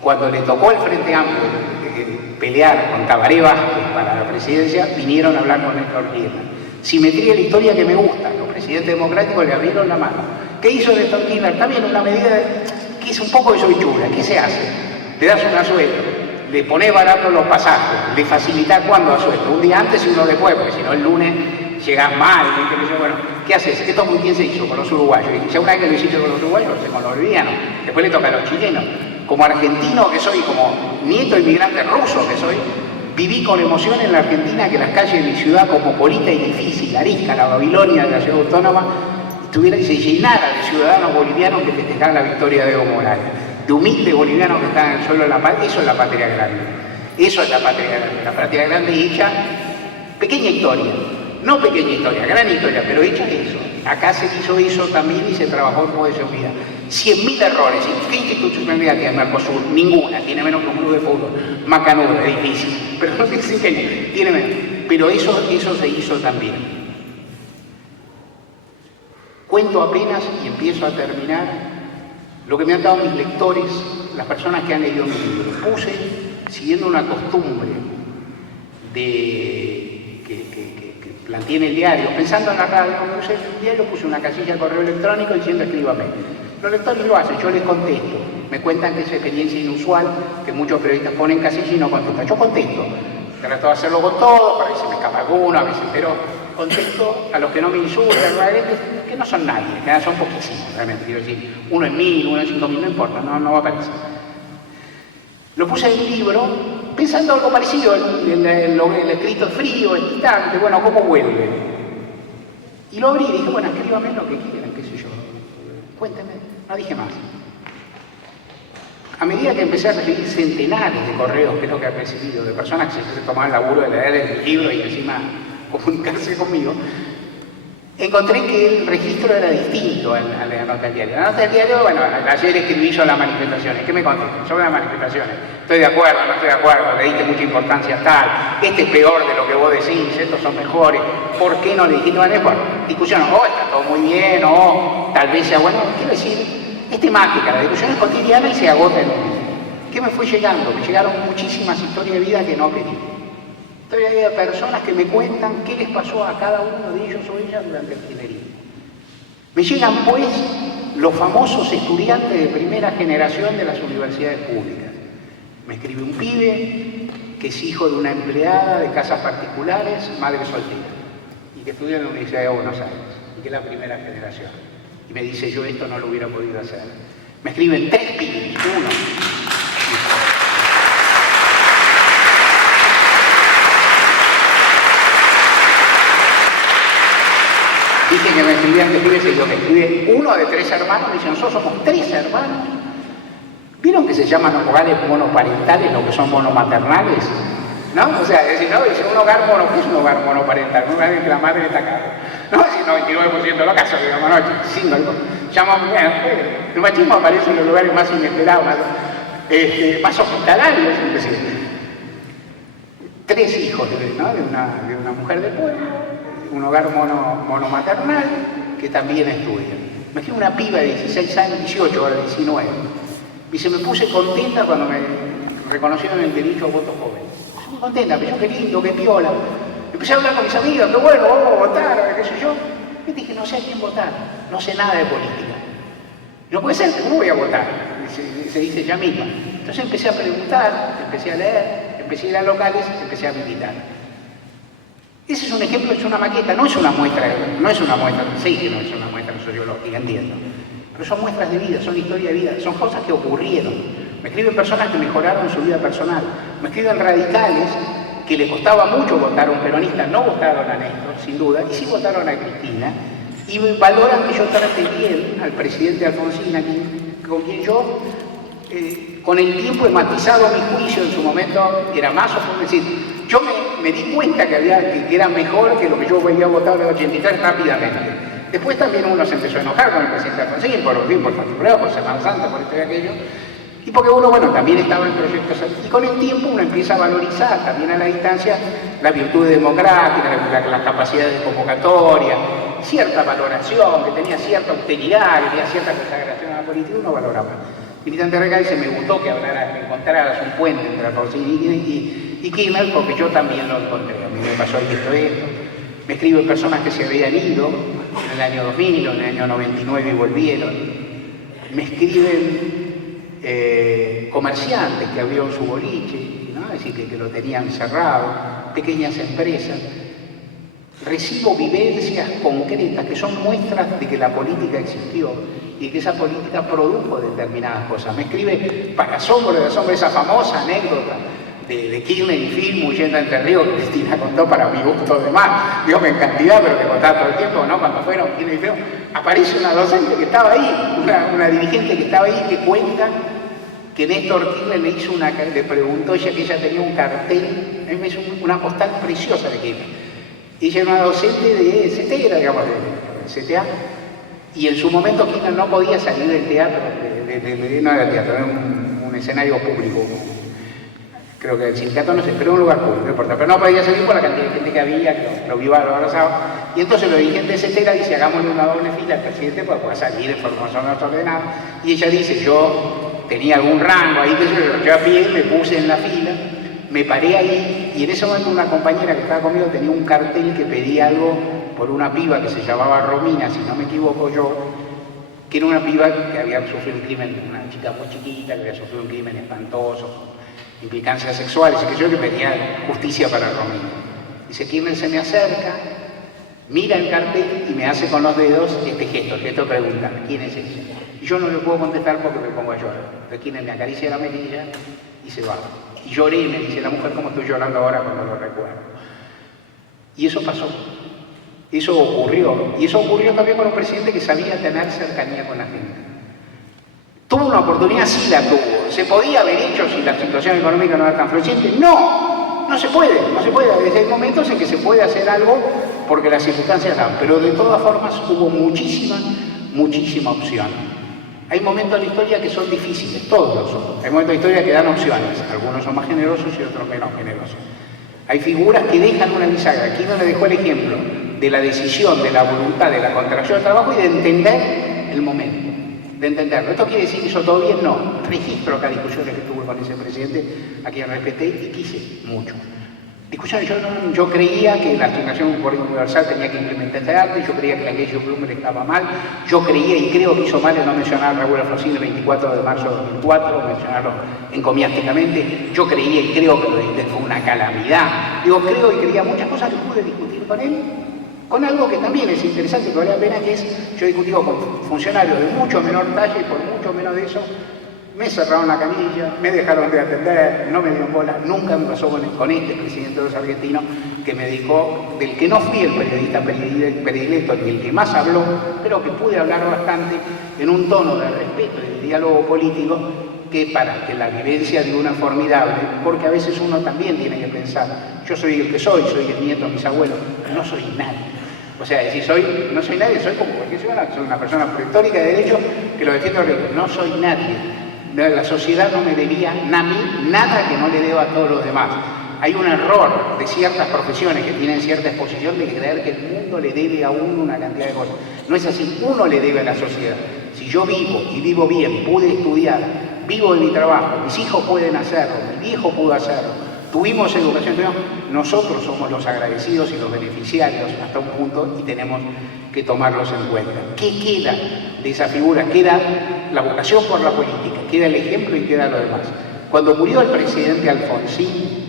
Cuando le tocó el Frente Amplio pelear con Tabaré Vázquez para la presidencia, vinieron a hablar con Néstor Kirchner. Simetría de la historia que me gusta, los presidentes democráticos le abrieron la mano. ¿Qué hizo Néstor Kirchner? También una medida que es un poco de soichura. ¿Qué se hace? Le das una sueldo, le pones barato los pasajes, le facilitas cuándo a sueldo, un día antes y uno después, porque si no el lunes llegás mal, bueno, ¿qué haces? Esto muy bien se hizo con los uruguayos, y ya una vez que lo hiciste con los uruguayos, con los bolivianos, después le toca a los chilenos. Como argentino que soy, como nieto inmigrante ruso que soy, viví con emoción en la Argentina que las calles de mi ciudad, Cosmopolita y difícil, Arisca, la Babilonia de la ciudad autónoma, se llenara de ciudadanos bolivianos que festejaran la victoria de Evo Morales, de humildes bolivianos que están en el suelo de la patria. Eso es la patria grande. Eso es la patria grande. La patria grande hecha, pequeña historia, no pequeña historia, gran historia, pero hecha eso. Acá se hizo eso también y se trabajó en pos de seguridad. 100.000 errores. ¿Qué institucionalidad tiene Mercosur? Ninguna. Tiene menos que un club de fútbol. Macanudo, es difícil. Pero no sé si tiene menos. Pero eso se hizo también. Cuento apenas y empiezo a terminar lo que me han dado mis lectores, las personas que han leído mi libro. Puse, siguiendo una costumbre que planteé en el diario, pensando en la radio, puse en el diario, puse una casilla de correo electrónico diciendo escríbame. Los lectores lo hacen, yo les contesto. Me cuentan que es experiencia inusual, que muchos periodistas ponen casilla y no contestan. Yo contesto. Trato de hacerlo con todo, para ver si me escapa alguno, a veces, pero contesto a los que no me insultan, que no son nadie, que son poquísimos, realmente. Quiero decir, uno en 1000, uno en 5000, no importa, no va a aparecer. Lo puse en el libro pensando algo parecido, el escrito frío, el distante, bueno, ¿cómo vuelve? Y lo abrí y dije, bueno, escríbame lo que quieran, qué sé yo. Cuéntenme, no dije más. A medida que empecé a recibir centenares de correos, que es lo que he recibido, de personas que se tomaban el laburo de leer el libro y encima comunicarse conmigo, encontré que el registro era distinto a la nota del diario. La nota del diario, bueno, ayer escribí sobre las manifestaciones. ¿Qué me contestan? Sobre las manifestaciones. Estoy de acuerdo, no estoy de acuerdo, le diste mucha importancia a tal, este es peor de lo que vos decís, estos son mejores, ¿por qué no le dijiste? Bueno, discusión, está todo muy bien, tal vez sea bueno, quiero decir, es temática, la discusión es cotidiana y se agota en un día. ¿Qué me fue llegando? Me llegaron muchísimas historias de vida que no pedí. Historias de vida de personas que me cuentan qué les pasó a cada uno de ellos o ellas durante el kirchnerismo. Me llegan, pues, los famosos estudiantes de primera generación de las universidades públicas. Me escribe un pibe que es hijo de una empleada de casas particulares, madre soltera, y que estudia en la Universidad de Buenos Aires, y que es la primera generación. Y me dice, yo esto no lo hubiera podido hacer. Me escriben 3 pibes, uno. Dije que me escribían 3 pibes y yo me escribe uno de 3 hermanos, me dicen, nosotros somos 3 hermanos, ¿Vieron que se llaman hogares monoparentales, lo que son monomaternales? ¿No? O sea, es decir, no, dice un hogar ¿qué es un hogar monoparental? Un hogar en que la madre está acá. No, es decir, 99% de los casos, digamos, no, el machismo aparece en los lugares más inesperados, más hospitalarios, es decir, 3 hijos, ¿no? de una mujer de pueblo, un hogar monomaternal que también estudia. Me quedé una piba de 16 años, 18, ahora 19, y se me puse contenta cuando me reconocieron el derecho a voto joven. Muy contenta, pero yo qué lindo, qué piola. Empecé a hablar con mis amigos, qué bueno, vamos a votar, qué sé yo. Y dije, no sé a quién votar, no sé nada de política. No puede ser, ¿cómo voy a votar? Se dice ya misma. Entonces empecé a preguntar, empecé a leer, empecé a ir a locales, empecé a militar. Ese es un ejemplo, es una maqueta, no es una muestra, sí que no es una muestra sociológica, entiendo. Pero son muestras de vida, son historia de vida, son cosas que ocurrieron. Me escriben personas que mejoraron su vida personal. Me escriben radicales que le costaba mucho votar a un peronista, no votaron a Néstor, sin duda, y sí votaron a Cristina, y valoran que yo trate bien al presidente Alfonsín, con quien yo, con el tiempo he matizado mi juicio en su momento, era más o menos, es decir, yo me di cuenta que era mejor que lo que yo había votado en el 83 rápidamente. Después también uno se empezó a enojar con el presidente Alfonsín, por particular, por Semana Santa, por esto y aquello, y porque uno, también estaba en proyectos, y con el tiempo uno empieza a valorizar también a la distancia las virtudes democráticas, las capacidades de convocatoria, cierta valoración, que tenía cierta austeridad, que tenía cierta consagración a la política, uno valoraba. Militante Reca dice, me gustó que encontraras un puente entre Alfonsín y Kirchner, porque yo también lo encontré. A mí me pasó esto. Me escriben personas que se habían ido en el año 2000 o en el año 99 y volvieron. Me escriben comerciantes que abrieron su boliche, ¿no? Es decir, que lo tenían cerrado, pequeñas empresas. Recibo vivencias concretas que son muestras de que la política existió y que esa política produjo determinadas cosas. Me escribe para asombro de asombro esa famosa anécdota de Kirchner y Film huyendo a Entre Ríos, que Cristina contó para mi gusto de más, digo, en cantidad, pero que contaba todo el tiempo, ¿no? Cuando fueron Kirchner y Film, aparece una docente que estaba ahí, una dirigente que estaba ahí, que cuenta que Néstor Kirchner le preguntó ella que ella tenía un cartel, a mí me hizo una postal preciosa de Kirchner. Ella era una docente de CTA, digamos, de CTA, y en su momento Kirchner no podía salir del teatro, no era teatro, era un escenario público. Creo que el sindicato, no sé, pero un lugar público, no importa. Pero no podía salir por la cantidad de gente que había, que lo vivaba, lo abrazaba. Y entonces los dirigentes de CETERA dice, hagámosle una doble fila al presidente para poder salir de forma más ordenada. Y ella dice, yo tenía algún rango ahí, que yo a pie me puse en la fila, me paré ahí, y en ese momento una compañera que estaba conmigo tenía un cartel que pedía algo por una piba que se llamaba Romina, si no me equivoco yo, que era una piba que había sufrido un crimen, una chica muy chiquita, que había sufrido un crimen espantoso, implicancias sexuales, y que yo le pedía justicia para Romina. Dice, Kirchner se me acerca, mira el cartel y me hace con los dedos este gesto, el gesto de preguntar, ¿quién es ese? Y yo no le puedo contestar porque me pongo a llorar. Entonces Kirchner me acaricia la mejilla y se va. Y lloré y me dice la mujer como estoy llorando ahora cuando lo recuerdo. Y eso pasó. Eso ocurrió. Y eso ocurrió también con un presidente que sabía tener cercanía con la gente. ¿Tuvo una oportunidad? Sí la tuvo. ¿Se podía haber hecho si la situación económica no era tan floreciente? No, no se puede. Hay momentos en que se puede hacer algo porque las circunstancias dan. Pero de todas formas hubo muchísima opción. Hay momentos de la historia que son difíciles, todos lo son. Hay momentos de la historia que dan opciones. Algunos son más generosos y otros menos generosos. Hay figuras que dejan una bisagra. Aquí no le dejó el ejemplo de la decisión, de la voluntad, de la contracción del trabajo y de entender el momento. De entenderlo. ¿Esto quiere decir que hizo todo bien? No. Registro acá discusiones que tuve con ese presidente, a quien respeté y quise mucho. Discusiones, yo creía que la asignación por universal tenía que implementarse arte, yo creía que la ley de Bloomberg estaba mal, yo creía y creo que hizo mal en no mencionar a Raúl Alfonsín el 24 de marzo de 2004, mencionarlo encomiásticamente, yo creía y creo que lo de fue una calamidad. Digo, creo y creía muchas cosas que pude discutir con él, con algo que también es interesante y que vale la pena, que es, yo he discutido con funcionarios de mucho menor talla y por mucho menos de eso, me cerraron la canilla, me dejaron de atender, no me dieron bola, nunca me pasó con este presidente de los argentinos que me dijo, del que no fui el periodista predilecto ni el que más habló, pero que pude hablar bastante en un tono de respeto y de diálogo político, que para que la vivencia de una formidable, porque a veces uno también tiene que pensar, yo soy el que soy el nieto de mis abuelos, no soy nadie. O sea, si no soy nadie, soy como cualquier ciudadano, soy una persona pletórica de derecho que lo defiende, no soy nadie. La sociedad no me debía a mí nada que no le deba a todos los demás. Hay un error de ciertas profesiones que tienen cierta exposición de creer que el mundo le debe a uno una cantidad de cosas. No es así, uno le debe a la sociedad. Si yo vivo y vivo bien, pude estudiar, vivo de mi trabajo, mis hijos pueden hacerlo, mi viejo pudo hacerlo, tuvimos educación, nosotros somos los agradecidos y los beneficiarios hasta un punto y tenemos que tomarlos en cuenta. ¿Qué queda de esa figura? Queda la vocación por la política, queda el ejemplo y queda lo demás. Cuando murió el presidente Alfonsín,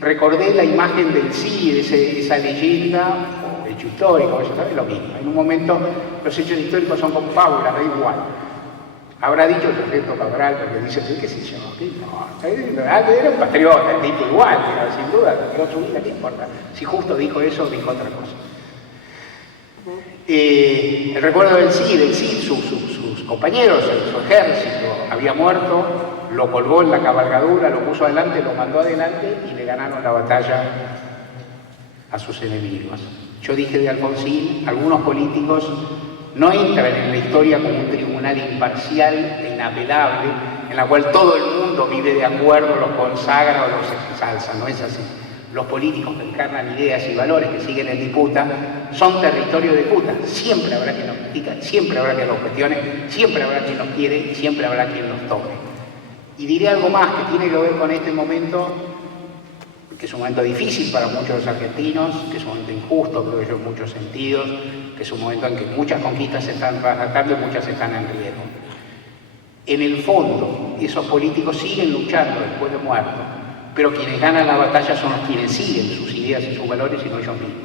recordé la imagen del Cid, esa leyenda, o hecho histórico, eso es lo mismo. En un momento los hechos históricos son como fábulas, da igual. Habrá dicho el sargento Cabral, porque dice, qué sé yo, era un patriota, el tipo igual, pero sin duda, dio su vida, ¿qué importa? Si justo dijo eso, dijo otra cosa. El recuerdo del Cid, sus compañeros, su ejército había muerto, lo colgó en la cabalgadura, lo puso adelante, lo mandó adelante y le ganaron la batalla a sus enemigos. Yo dije de Alfonsín, algunos políticos no entran en la historia como un tribunal imparcial e inapelable, en la cual todo el mundo vive de acuerdo, los consagra o los ensalza, no es así. Los políticos que encarnan ideas y valores que siguen en disputa son territorio de disputa. Siempre habrá quien los critica, siempre habrá quien los cuestione, siempre habrá quien los quiere y siempre habrá quien los tome. Y diré algo más que tiene que ver con este momento, que es un momento difícil para muchos de los argentinos, que es un momento injusto, creo yo, en muchos sentidos, que es un momento en que muchas conquistas se están tratando y muchas están en riesgo. En el fondo, esos políticos siguen luchando después de muertos, pero quienes ganan la batalla son los quienes siguen sus ideas y sus valores y no ellos mismos.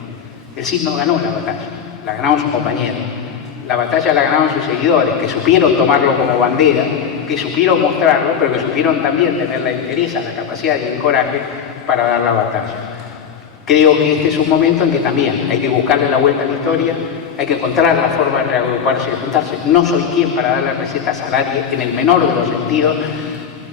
El Cid no ganó la batalla, la ganaron sus compañeros. La batalla la ganaron sus seguidores, que supieron tomarlo como bandera, que supieron mostrarlo, pero que supieron también tener la entereza, la capacidad y el coraje para dar la batalla. Creo que este es un momento en que también hay que buscarle la vuelta a la historia, hay que encontrar la forma de reagruparse y juntarse. No soy quien para darle recetas a nadie en el menor de los sentidos,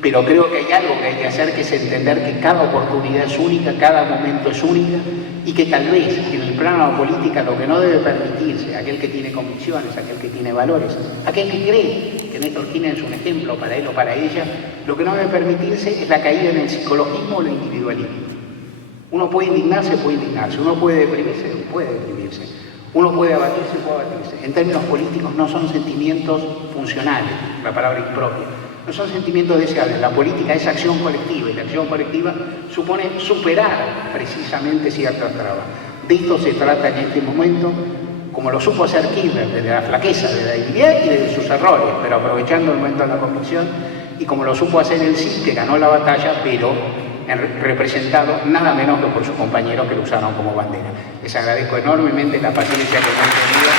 pero creo que hay algo que hay que hacer, que es entender que cada oportunidad es única, cada momento es única, y que tal vez en el plano de la política lo que no debe permitirse, aquel que tiene convicciones, aquel que tiene valores, aquel que cree que Néstor Kirchner es un ejemplo para él o para ella, lo que no debe permitirse es la caída en el psicologismo o el individualismo. Uno puede indignarse, uno puede deprimirse, puede deprimirse, uno puede abatirse, puede abatirse. En términos políticos no son sentimientos funcionales, la palabra impropia. No son sentimientos deseables. La política es acción colectiva y la acción colectiva supone superar precisamente ciertas trabas. De esto se trata en este momento, como lo supo hacer Kirchner, desde la flaqueza, de la debilidad y de sus errores, pero aprovechando el momento de la convicción, y como lo supo hacer el Cid, que ganó la batalla, pero representado nada menos que por sus compañeros que lo usaron como bandera. Les agradezco enormemente la paciencia que me han tenido.